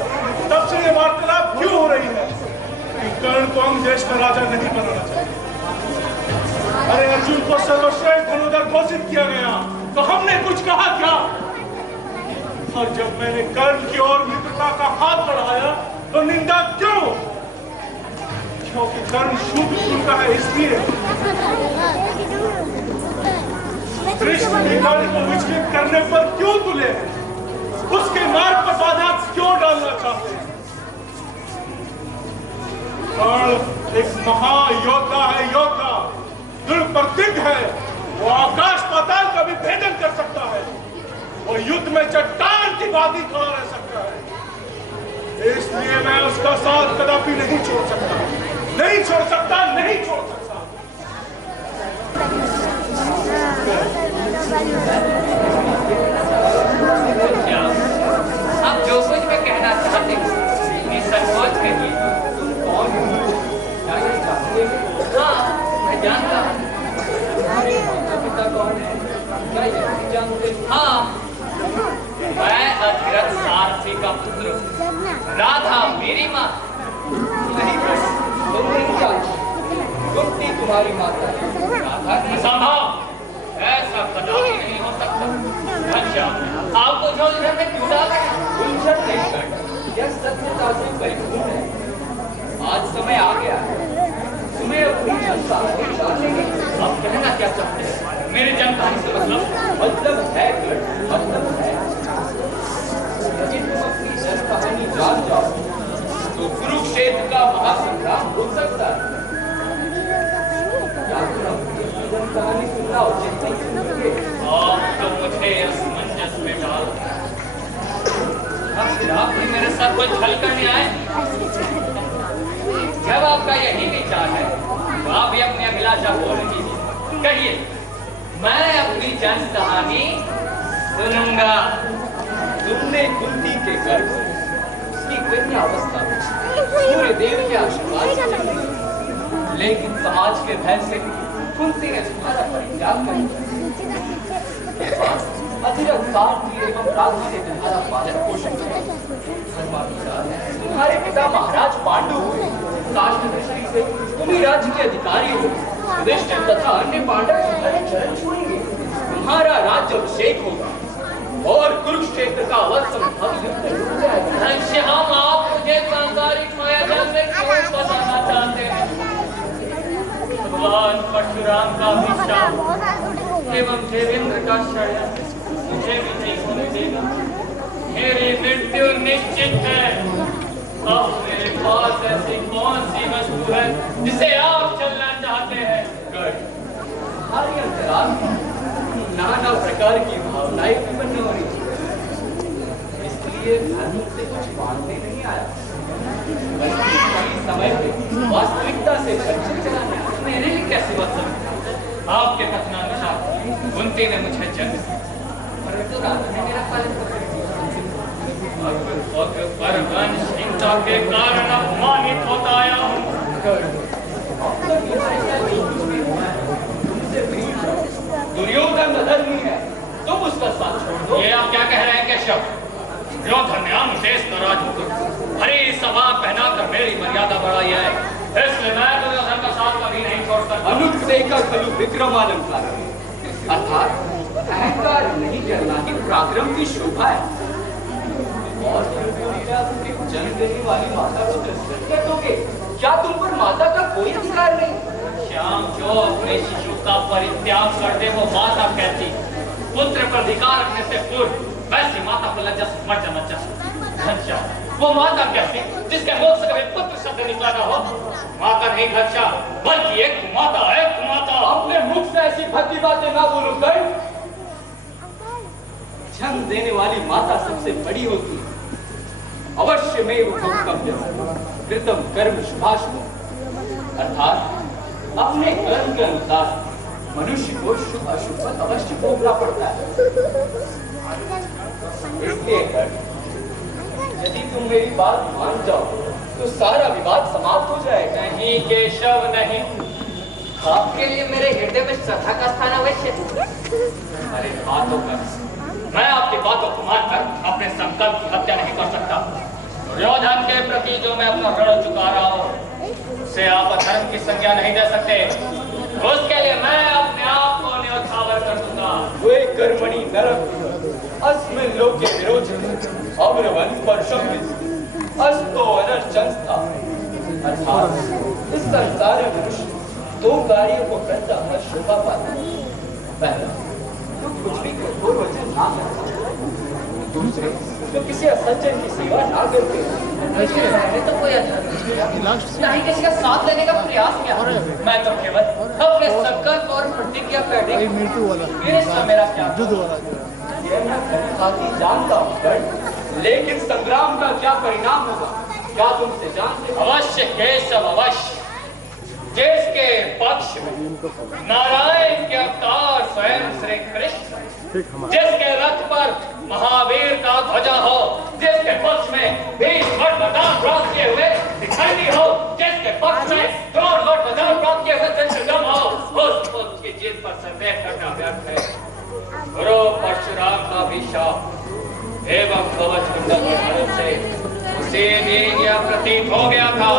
तब से ये वार्तालाप क्यों हो रही है कि कर्ण को अंग देश का राजा नहीं बनाना चाहिए। अरे अर्जुन को सर्वश्रेष्ठ धनुधर घोषित किया गया तो हमने कुछ कहा क्या? और जब मैंने कर्ण की ओर मित्रता का हाथ बढ़ाया तो निंदा क्यों? क्योंकि कर्ण शूद्र कुल का है, इसलिए कृष्ण कर्ण को विचलित करने पर क्यों तुले? उसके मार्ग पर बाधा क्यों डालना चाहते हैं? कर्ण एक महायोद्धा है, योद्धा दृढ़ प्रतिज्ञ है। वो आकाश पाताल का भी भेदन कर सकता है। वो युद्ध में चट्टान की भांति खड़ा रह सकता है। इसलिए मैं उसका साथ कदापि नहीं छोड़ सकता, नहीं छोड़ सकता, नहीं छोड़ सकता। अब जो कुछ मैं कहना चाहता दासी का पुत्र राधा मेरी माँ। नहीं कृष्ण, तुम नहीं जानती, कुंती तुम्हारी माता है। राधा असंभव, ऐसा कदापि नहीं हो सकता। अच्छा, आपको जो इधर में क्यों डाल रहे हैं? उलझन नहीं कर, यह सत्यता से परिपूर्ण है। आज समय आ गया है, तुम्हें अपनी जनता को जानने की। अब कहना क्या चाहते हैं? मेरी जानकारी से मतलब है गढ़, मतलब है यदि तुम अपनी जन कहानी जान जाओ तो कुरुक्षेत्र का महासंग्राम हो सकता है। या तुम अपनी जन कहानी सुनना उचित नहीं समझोगे? आप तो मुझे असमंजस में डाल दिया। अब फिर आप भी मेरे साथ कोई छल करने आए? जब आपका यही विचार है तो आप भी अपनी अभिलाषा बोल कीजिए। कहिए, मैं अपनी जन कहानी सुनूंगा। तुमने कुंती के गर्भ उसकी कन्या अवस्था में सूर्य देव के आशीर्वाद से जन्मी। लेकिन समाज के भय से कुंती ने तुम्हारा परित्याग कर दिया। अतिरथ कार्य एवं राधि से तुम्हारा पालन पोषण किया। तुम्हारे पिता महाराज पांडु हुए, काष्ठ दृष्टि से तुम ही राज्य के अधिकारी हो। युधिष्ठिर तथा अन्य पांडव तुम्हारे चरण छूएंगे। तुम्हारा राज्य अभिषेक होगा और कुरुक्षेत्र का असंभव युद्ध रुक जाएगा। घनश्याम, आप मुझे सांसारिक मायाजाल में क्यों फंसाना चाहते हैं? भगवान परशुराम का अभिशाप एवं देवेंद्र का षड्यंत्र मुझे भी नहीं होने देगा। मेरी मृत्यु निश्चित है। अब मेरे पास ऐसी कौन सी वस्तु है जिसे आप चलना चाहते हैं? हमारी अंतराल में नाना प्रकार की भावनाएं उत्पन्न हो रही हैं। इसलिए धर्म से कुछ मांगने नहीं आया, बल्कि सही समय पे वास्तविकता से चर्चा चलाने आया। मेरे लिए कैसी बात समझ? आपके कथनानुसार कुंती ने मुझे जन्म दिया, परंतु राधा ने मेरा पालन कर पर वंश हिंसा के कारण अपमानित होता आया हूँ। दुर्योधन अधर्मी है, तुम उसका साथ छोड़ दो। ये आप क्या कह रहे हैं केशव? दुर्योधन ने अनुदेश का राज होकर हरी सभा पहनाकर मेरी मर्यादा बढ़ाई है, इसलिए मैं दुर्योधन का साथ कभी नहीं छोड़ सकता। अनुत्सेका खलु विक्रमालंकार, अर्थात अहंकार नहीं करना ही पराक्रम की शोभा है। और जन्म देने वाली माता को तिरस्कृत कर दोगे? क्या तुम पर माता का कोई अधिकार नहीं? श्याम, जो अपने शिशु का परित्याग कर दे वो माता कहती। पुत्र पर अधिकार रखने से पूर्व वैसी माता को लज्जा से मर जाना चाहिए। अच्छा, वो माता कहती जिसके मुख से कभी पुत्र शब्द निकला ना हो। माता नहीं घच्चा, बल्कि एक माता है। माता अपने मुख से ऐसी भद्दी बातें ना बोलो कर। जन्म देने वाली माता सबसे बड़ी होती है। अवश्य में भोक्तव्य कृतम कर्म शुभाशुभ, अर्थात अपने कर्म के अनुसार मनुष्य को शुभ अशुभ अवश्य भोगना पड़ता है। इसलिए यदि तुम मेरी बात मान जाओ तो सारा विवाद समाप्त हो जाएगा। नहीं केशव, नहीं। आपके लिए मेरे हृदय में श्रद्धा का स्थान अवश्य है। अरे बातों कर, मैं आपकी बातों को मानकर अपने संकल्प की हत्या नहीं कर सकता। दुर्योधन के प्रति जो मैं अपना ऋण चुका रहा हूँ उसे आप अधर्म की संज्ञा नहीं दे सकते। उसके लिए मैं अपने आप को न्योछावर कर दूंगा। वे कर्मणि नरक अस्मिन् लोके विरोचिते अमरवन परशुभ्य अस्तो अनर्चंस्था, अर्थात इस संसार में मनुष्य दो कार्यों को करता है शोभा पाता है। पहला, तो कुछ भी कठोर वचन ना करता। दूसरे, तो किसी असज्जन की सेवा ना करते। मैंने तो कोई नहीं किसी का साथ लेने का प्रयास किया। मैं तो केवल अपने संकल्प और प्रतिज्ञा करने मेरे से मेरा क्या जानता हूँ, लेकिन संग्राम का क्या परिणाम होगा क्या तुमसे जानते? अवश्य केशव, अवश्य। जिसके पक्ष में नारायण के अवतार स्वयं श्री कृष्ण, जिसके रथ पर महावीर का ध्वजा हो, जिसके पक्ष में 20 वर्ष बदाम प्राप्त किए हुए दिखाई हो, जिसके पक्ष में 2 वर्ष बदाम प्राप्त किए हुए दृष्टगम हो, उस पुत्र की जीत पर संदेह करना व्यर्थ है। गुरु परशुराम का अभिशाप एवं कवच मंडल के भरोसे उसे देख यह प्रतीत हो गया था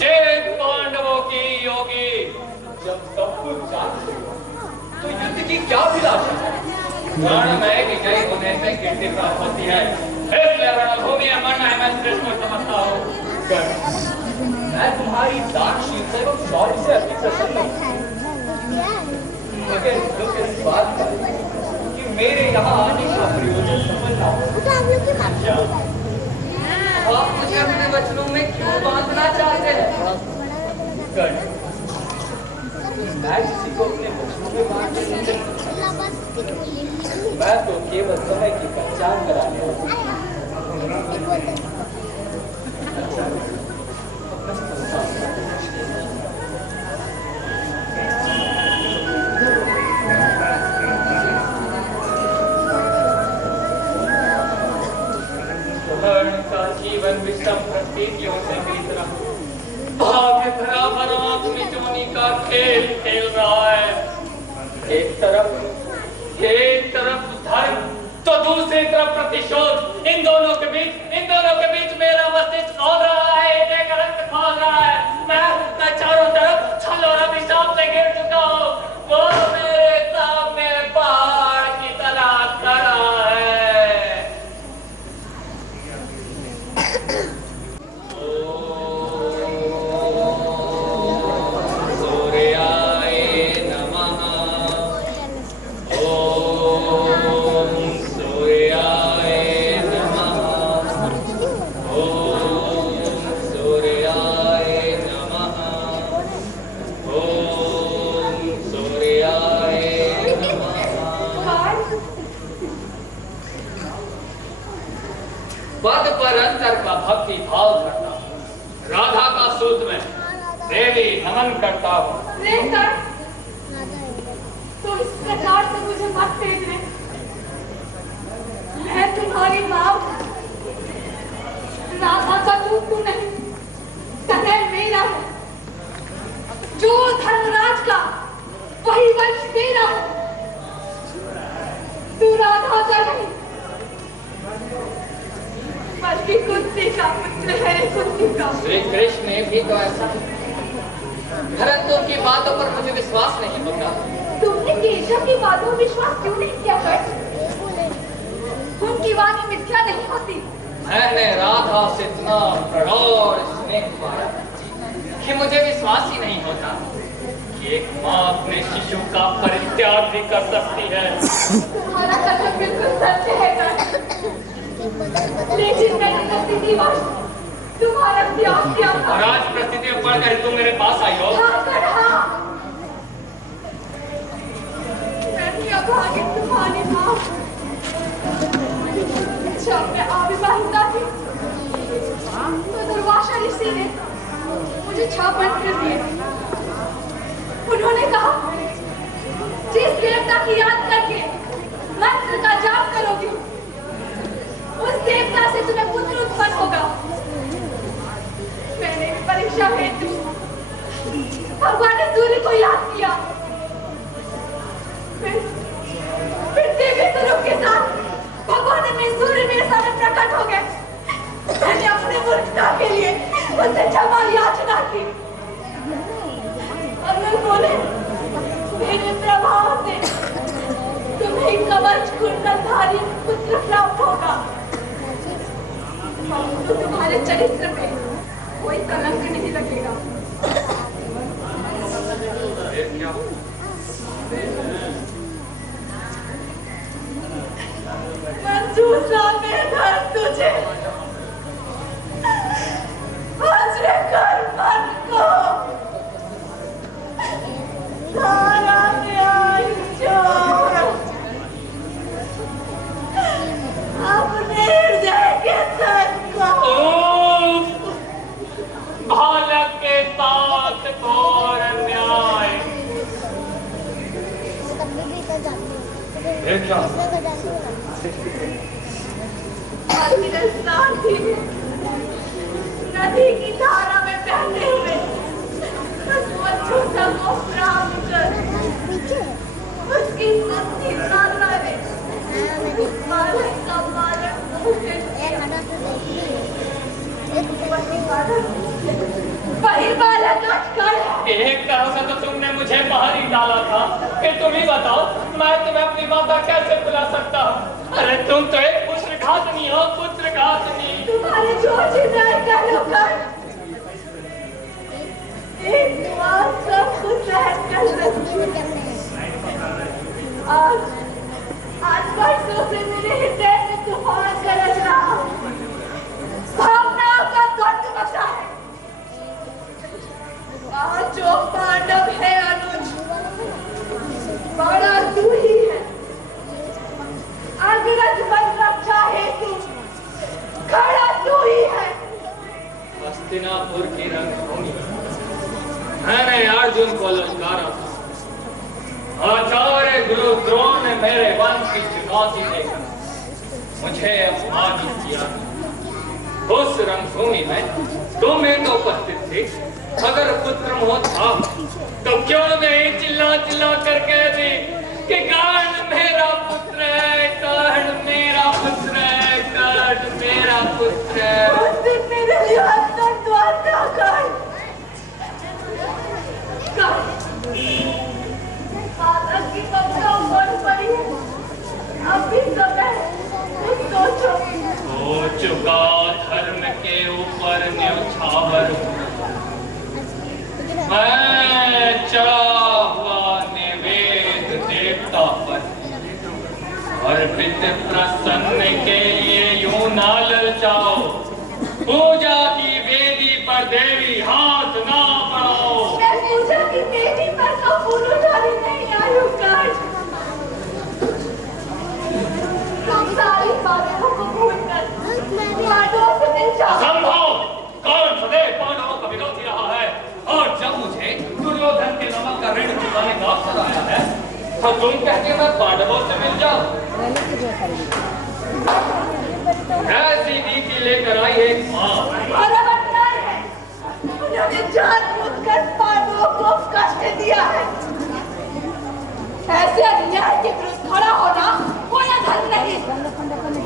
जय पांडवों की योगी। जब सब कुछ जानते तो युद्ध की क्या अभिलाषा है? प्राणमय विजय होने से कीर्ति प्राप्त होती है, इसलिए रणभूमि में मरना है, मैं श्रेष्ठ समझता हूँ। मैं तुम्हारी दानशीलता एवं शौर्य से अति प्रसन्न हूँ, मगर दुख इस बात का कि मेरे यहाँ आने का प्रयोजन सफल ना हो। आप मुझे अपने वचनों में क्यों बांधना चाहते हैं? मैं किसी को अपने वचनों में बांधने नहीं चाहता। मैं तो केवल समय की पहचान कराने का जीवन विषम प्रतीतियों से मेरी तरफ भाग्य भरा भरा मिटौनी का खेल खेल रहा है। एक तरफ धर्म तो दूसरी तरफ प्रतिशोध, इन दोनों के बीच मेरा मस्तिष्क खौल रहा है, एक रक्त खौल रहा है। मैं चारों तरफ छल और अभिशाप से घिर चुका हूँ। वो मेरे सामने पहाड़ की तरह खड़ा है। सूर्याय नमः। ओम सूर्याय नमः। ओम सूर्याय नमः। ओम सूर्याय नमः। पद पर अंतर का भक्ति भाव करता हूँ, राधा का सूत में देवी नमन करता हूँ। तुम इस प्रकार से मुझे मत देखने, मैं तुम्हारी माँ, राधा का दूत तू नहीं, सदैव मेरा है। जो धर्मराज का वही वंश मेरा है। तू राधा का नहीं बल्कि कुंती का पुत्र है, कुंती का। श्री कृष्ण ने भी तो ऐसा, परंतु उनकी बातों पर मुझे विश्वास नहीं होता। तुमने केशव की बातों में विश्वास क्यों नहीं किया कर? उनकी वाणी मिथ्या नहीं होती। मैंने राधा से इतना प्रगाढ़ स्नेह पाया कि मुझे विश्वास ही नहीं होता कि एक माँ अपने शिशु का परित्याग भी कर सकती है। तुम्हारा कथन बिल्कुल सच है कर। लेकिन मैंने स्थितिवश तुम्हारा त्याग किया था। और आज परिस्थिति में पढ़कर तुम मेरे पास आई हो। मैं भी अभागी तुम्हारी माँ। जब मैं अविवाहिता थी तो दुर्वासा ऋषि ने मुझे 6 मंत्र दिए। उन्होंने कहा जिस देवता की याद करके मंत्र का जाप करोगी उस देवता से तुम्हें पुत्र उत्पन्न होगा। मैंने परीक्षा हेतु भगवान ने सूर्य को याद किया। फिर देवी स्वरूप के साथ भगवान ने सूर्य मेरे सामने प्रकट हो गए। मैंने अपने मूर्खता के लिए उससे क्षमा याचना की और वे बोले मेरे प्रभाव से तुम्हें कवच कुंडलधारी पुत्र प्राप्त होगा। तो तुम्हारे चरित्र में कोई कलंक नहीं लगेगा। मंजूसा में धर तुझे आश्रय कर मन को तारा न्याय चोर अपने हृदय के संग बालक के साथ घोर न्याय। नदी की धारा में बहते हुए को प्राप्त कर उसकी सच्ची साधना में बालक का बालक वही वाला लटकर एक तरह से तो तुमने मुझे बाहर ही डाला था कि तुम ही बताओ मैं तुम्हें अपनी माता कैसे बुला सकता हूँ। अरे तुम तो एक पुत्रघातनी हो, पुत्रघातनी। तुम्हारे जो चिल्लाए करो कर एक बात सब कुछ रहत कर आज वर्षों से मेरे हृदय में तूफान गरज रहा, भावनाओं का द्वंद्व बसा है। आज जो पांडव है अनुज, बड़ा तू ही है। अग्रज बन रक्षा हेतु खड़ा तू ही है। हस्तिनापुर की रणभूमि मैंने अर्जुन को ललकारा था। आचार्य गुरु द्रोण ने मेरे वंश की चुनौती देकर मुझे अपमानित किया। उस रणभूमि में तुम ही तो उपस्थित थी। अगर पुत्र मोह था तो क्यों नहीं चिल्ला चिल्ला कर कह दी कि कर्ण मेरा पुत्र है, कर्ण मेरा पुत्र है, कर्ण मेरा पुत्र है। उस दिन मेरे लिए अंतर द्वार ना कर। माता की कब्जा बढ़ पड़ी है। अभी समय कुछ सोचो। हो चुका धर्म के ऊपर न्यौछावर, मैं चढ़ा हुआ निवेद देवता पर। अर्पित प्रसन्न के लिए यूं ना ललचाओ, पूजा की वेदी पर देवी हाथ ना बढ़ाओ। मैं पूजा की वेदी पर तो पुरुषाली नहीं आई हूँ कर। तुम सारी बातों को भूलकर पांडवों से मिल जाओ। असंभव! कौन सदैव पांडवों का विरोधी रहा है, और जब मुझे दुर्योधन के नमक का ऋण चुकाने का अवसर आया है तो तुम कहते हो मैं पांडवों से मिल जाऊं। ऐसी नीति लेकर आई एक मां। उन्होंने जानबूझकर पांडवों को कष्ट दिया है। ऐसे अन्याय के विरुद्ध खड़ा होना कोई अधर्म नहीं।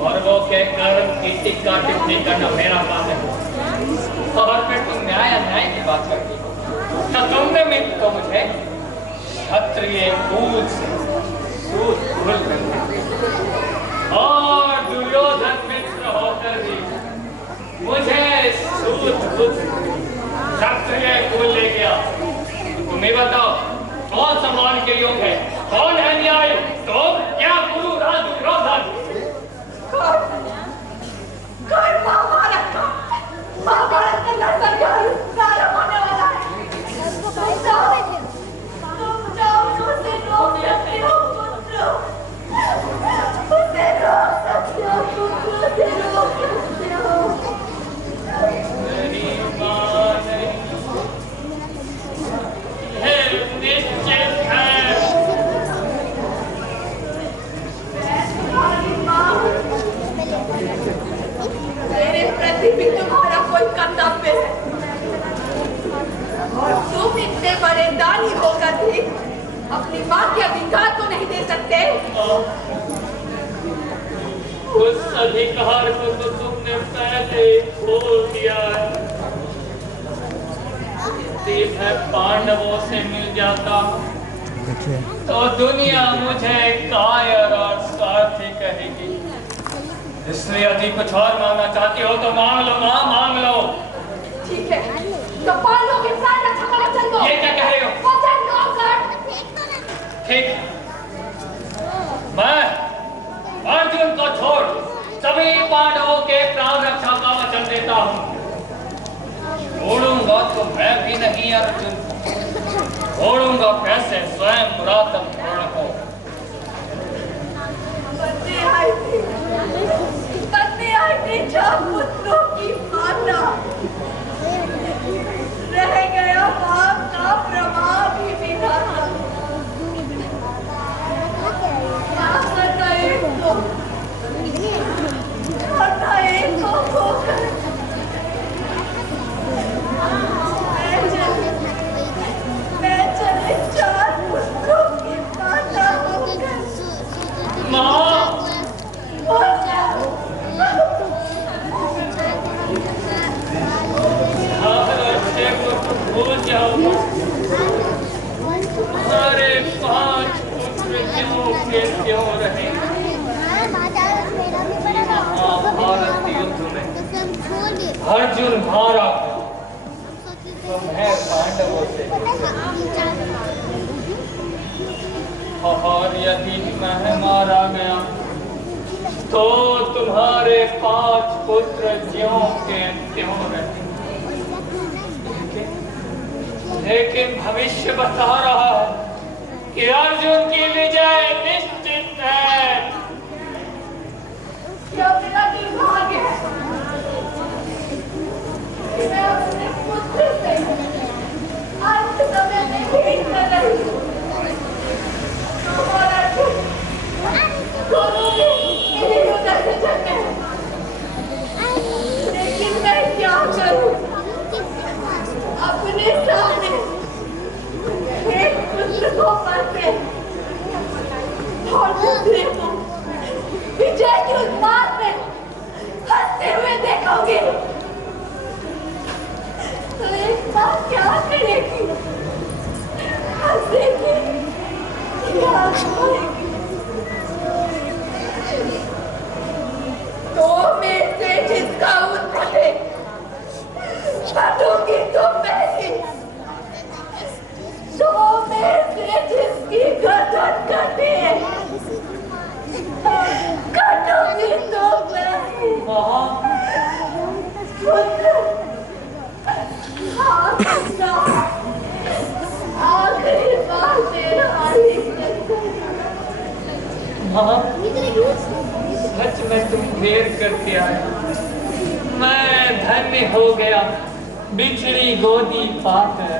और वो के कर्म की टिक्का टिप्पणी करना मेरा काम है। और फिर तुम न्याय अन्याय की बात करती हो तो तुमने मित्र तो मुझे क्षत्रिय कुल से सूत कुल और दुर्योधन मित्र होकर भी मुझे सूत कुल क्षत्रिय कुल ले गया। तुम ही बताओ कौन सम्मान के योग्य है, कौन है न्याय? तो क्या गुरु राज दुर्योधन? महाभारत का लड़ाई प्रारंभ होने वाला है। तुम जाओ उसे रोक सकते हो पुत्र, उसे रोक सकते हो पुत्र, उसे रोक सकते हो। मेरी मां नहीं निश्चित है। मेरे प्रति भी तुम्हारा कोई कर्तव्य है और तुम इतने बड़े दानी होकर भी अपनी मां के अधिकार को नहीं दे सकते। उस अधिकार को तो तुमने पहले ही खोल दिया है। मैं पांडवों से मिल जाता तो दुनिया मुझे कायर और स्वार्थी कहेगी। इसलिए यदि कुछ और मांगना चाहती हो तो मांग लो मां, मांग लो। ठीक है तो पांडवों के प्राण रक्षा का वचन दो। ये क्या कह रहे हो? वचन दो कर। ठीक, मैं अर्जुन को छोड़ सभी पांडवों के प्राण रक्षा का वचन देता हूँ। छोड़ूंगा तो मैं भी नहीं अर्जुन, छोड़ूंगा कैसे स्वयं पुरातन पूर्ण को। बंदे आई थी जब पुत्रों की माता रह गया बाप का प्रभाव ही विधाता। मैं चले 4 पुत्रों की माता होकर मां, भूल जाऊंगा। हमारे 5 पुत्र क्यों के क्यों रहे महाभारत युद्ध में अर्जुन हारा तो मैं पांडवों से, और यदि मैं मारा गया तो तुम्हारे 5 पुत्र ज्यों के त्यों रहे। लेकिन भविष्य बता रहा है कि अर्जुन की विजय निश्चित है। यह मेरा दुर्भाग्य है कि मैं अपने पुत्र से अंत समय में भेंट कर रही हूँ। हमारा दोनों मेरे उधर से चलते हैं, लेकिन मैं क्या करूँ? अपने सामने एक पुत्र को मरते और दूसरे को विजय के उन्माद में हंसते हुए देखोगे तो एक बात क्या करेगी? हंसेगी या रोएगी? तो में से जिसका उत्तर है काटूंगी तो पहली, तो में से जिसकी गर्दन कटी है काटूंगी तो पहली। पुत्र आखिरी बार तेरा सच में तुम देर करके आए। मैं धन्य हो गया बिछड़ी गोदी पाकर।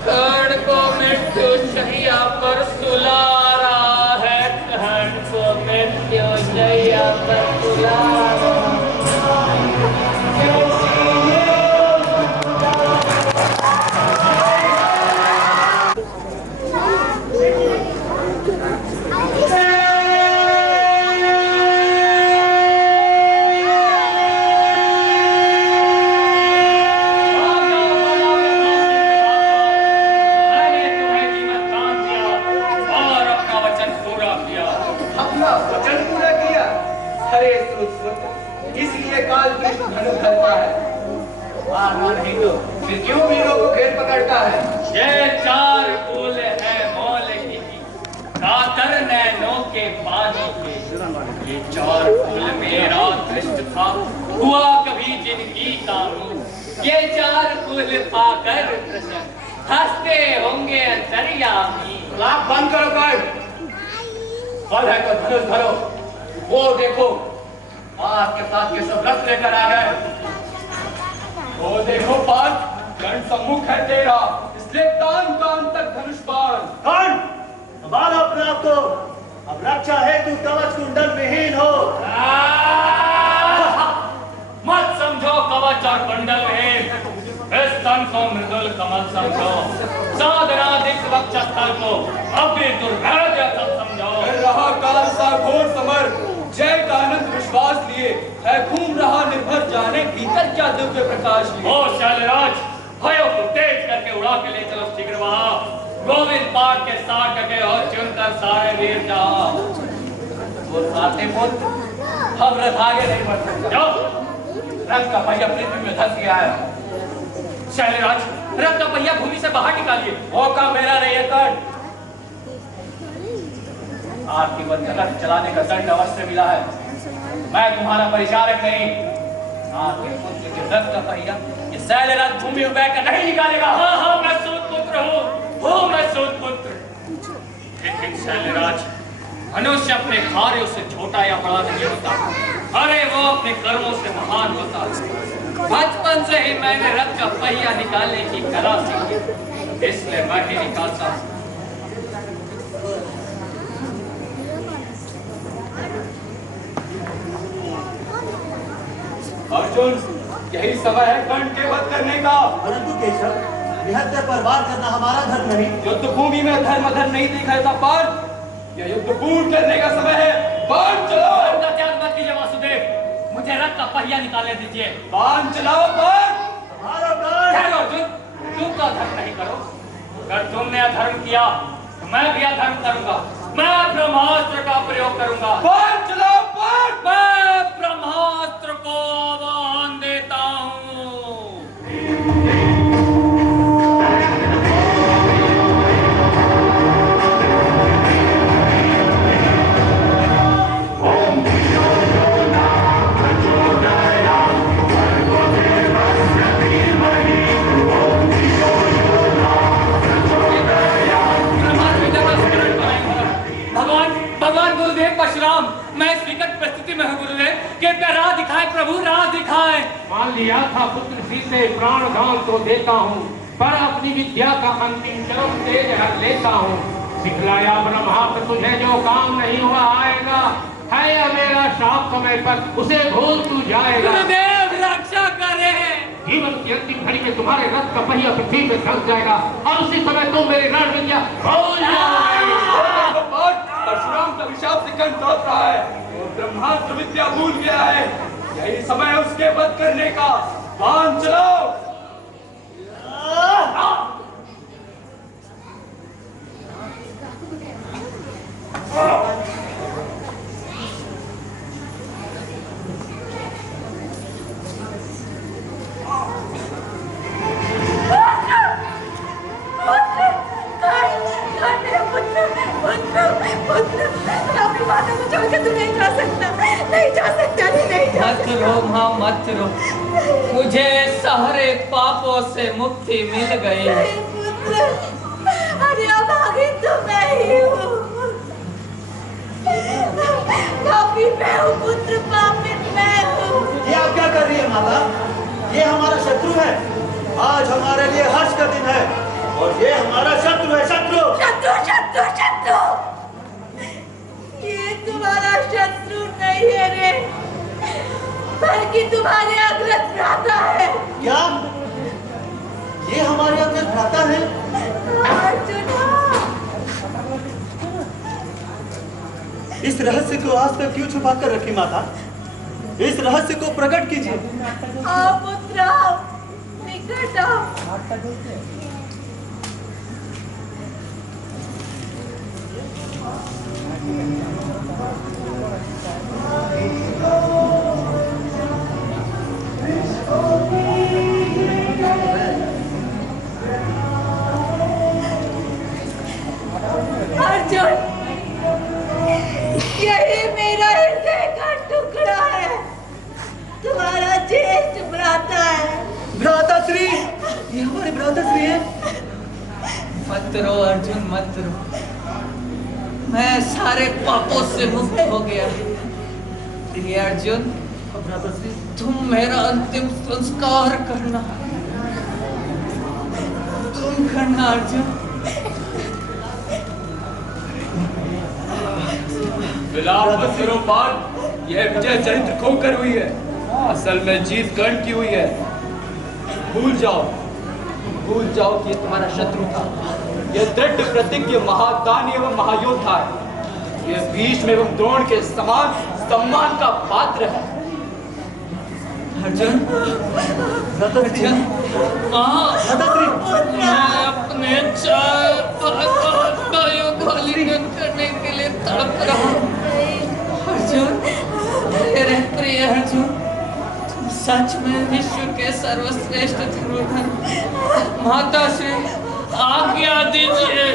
कर्ण को मृत्यु शैया पर सुला रहा है। कर्ण को मृत्यु शैया पर सुला रहा है। इसलिए काल कृष्ण धनुष धरता है। नहीं तो फिर क्यों वीरों को घेर पकड़ता है? ये 4 फूल है मोल की, कातर नैनों के पानी के। ये 4 फूल मेरा दृष्ट था, हुआ कभी जिनकी कामू। ये 4 फूल पाकर प्रसन्न, हंसते होंगे अंतर्यामी। लाख बंद करो कर, फल है तो धनुष धरो। वो देखो पास के साथ ये सब रथ लेकर आ गए। वो देखो पास कर्ण सम्मुख है तेरा, इसलिए कान कान तक धनुष बाण। कर्ण, हमारा प्राप्त हो। अब रक्षा हेतु कवच कुंडल विहीन हो। मत समझो कवच और कुंडल विहीन, इस तन को मृदुल कमल समझो। साधनाधिक वक्षस्थल को अभी दुर्भेद्य समझो। रहा काल सा घोर समर, जय का आनंद विश्वास लिए है घूम रहा निर्भर, जाने भीतर क्या दिव्य प्रकाश लिए। ओ शैलराज, भयो को तेज करके उड़ा के ले चलो शीघ्र वहां। गोविंद साठ के 60 गए हो चुनकर सारे वीर जाओ। वो साथी पुत्र हम रथ आगे नहीं बढ़ सकते। जाओ, रथ का पहिया पृथ्वी में धंस गया है। शैलराज, रथ का पहिया भूमि से बाहर निकालिए। वो काम मेरा नहीं है कर्ण। आपकी रथ चलाने का दंड अवश्य मिला है। मैं तुम्हारा परिचारक नहीं। आपके पुत्र के रथ का पहिया ये शैलराज भूमि में बैठकर नहीं निकालेगा। हाँ हाँ, मैं सूत पुत्र हूँ, मैं सूत पुत्र। लेकिन शैलराज, मनुष्य अपने कार्यों से छोटा या बड़ा नहीं होता, अरे वो अपने कर्मों से महान होता है। बचपन से ही मैंने रथ का पहिया निकालने की कला सीखी, इसलिए मैं ही निकालता हूँ। अर्जुन, यही समय है कर्ण के वध करने का। परंतु केशव, निहत्थे पर वार करना हमारा धर्म नहीं। युद्ध भूमि में धर्म नहीं दिखाता पार्थ। यह युद्ध पूर्ण करने का समय है। बाण चलाओ। उनका त्याग मत कीजिए वासुदेव, मुझे रथ का पहिया निकालने दीजिए। बाण चलाओ पार्थ। हमारा प्राण। अर्जुन, तुम तो अधर्म नहीं करो। अगर तुमने अधर्म किया तो मैं भी अधर्म करूंगा। मैं ब्रह्मास्त्र का प्रयोग करूंगा। बाण चलाओ पार्थ। मैं ब्रह्मास्त्र को आह्वान देता हूं। भगवान गुरुदेव परशुराम, मैं इस विकट परिस्थिति में हूँ गुरुदेव, कृपया राह दिखाए प्रभु, राह दिखाए। मान लिया था पुत्र सी से प्राण दान तो देता हूँ, पर अपनी विद्या का अंतिम चरम तेज हर लेता हूँ। सिखलाया ब्रह्मास्त्र तुझे जो काम नहीं हुआ आएगा, है या मेरा श्राप समय पर उसे भूल तू जाएगा। गुरुदेव रक्षा करे। जीवन की अंतिम घड़ी में तुम्हारे रथ का पहिया पृथ्वी में धंस जाएगा और उसी समय तुम मेरी रण विद्या भूल जाओगे। परशुराम का विशाप से कंठ टूट रहा है। वो ब्रह्मास्त्र विद्या भूल गया है। यही समय है उसके वध करने का। बाण चलाओ। मत रो माँ, मत रो। मुझे सारे पापों से मुक्ति मिल गई। अरे अभागी तो मैं ही हूँ। पापी मैं हूँ पुत्र, पापी मैं हूँ। ये आप क्या कर रही है माता? ये हमारा शत्रु है। आज हमारे लिए हर्ष का दिन है और ये हमारा शत्रु है। शत्रु शत्रु शत्रु शत्रु, ये तुम्हारा शत्रु नहीं है रे, बल्कि तुम्हारे अग्रज भ्राता है। क्या ये हमारे अग्रज भ्राता है? अर्जुन, इस रहस्य को आज तक क्यों छुपा कर रखी माता? इस रहस्य को प्रकट कीजिए। आओ पुत्र, आओ, निकट आओ। अर्जुन, यही मेरा हृदय का टुकड़ा है, तुम्हारा ज्येष्ठ भ्राता है। भ्राता श्री, ये हमारे भ्राता श्री है। मत रो अर्जुन, मत रो। मैं सारे पापों से मुक्त हो गया। ये अर्जुन, भ्राता श्री, तुम मेरा अंतिम संस्कार करना। तुम करना अर्जुन। विलाप मत करो पार्थ। यह विजय चरित्र खोकर हुई है, असल में जीत कर्ण की हुई है। भूल जाओ कि तुम्हारा शत्रु था। यह दृढ़ प्रतिज्ञ महादानी एवं महायोद्धा है। यह भीष्म एवं द्रोण के समान सम्मान का पात्र है। अर्जुन, अर्जुन, मैं अपने चार सच में विश्व के सर्वश्रेष्ठ धरोधर माता श्री आज्ञा दीजिए।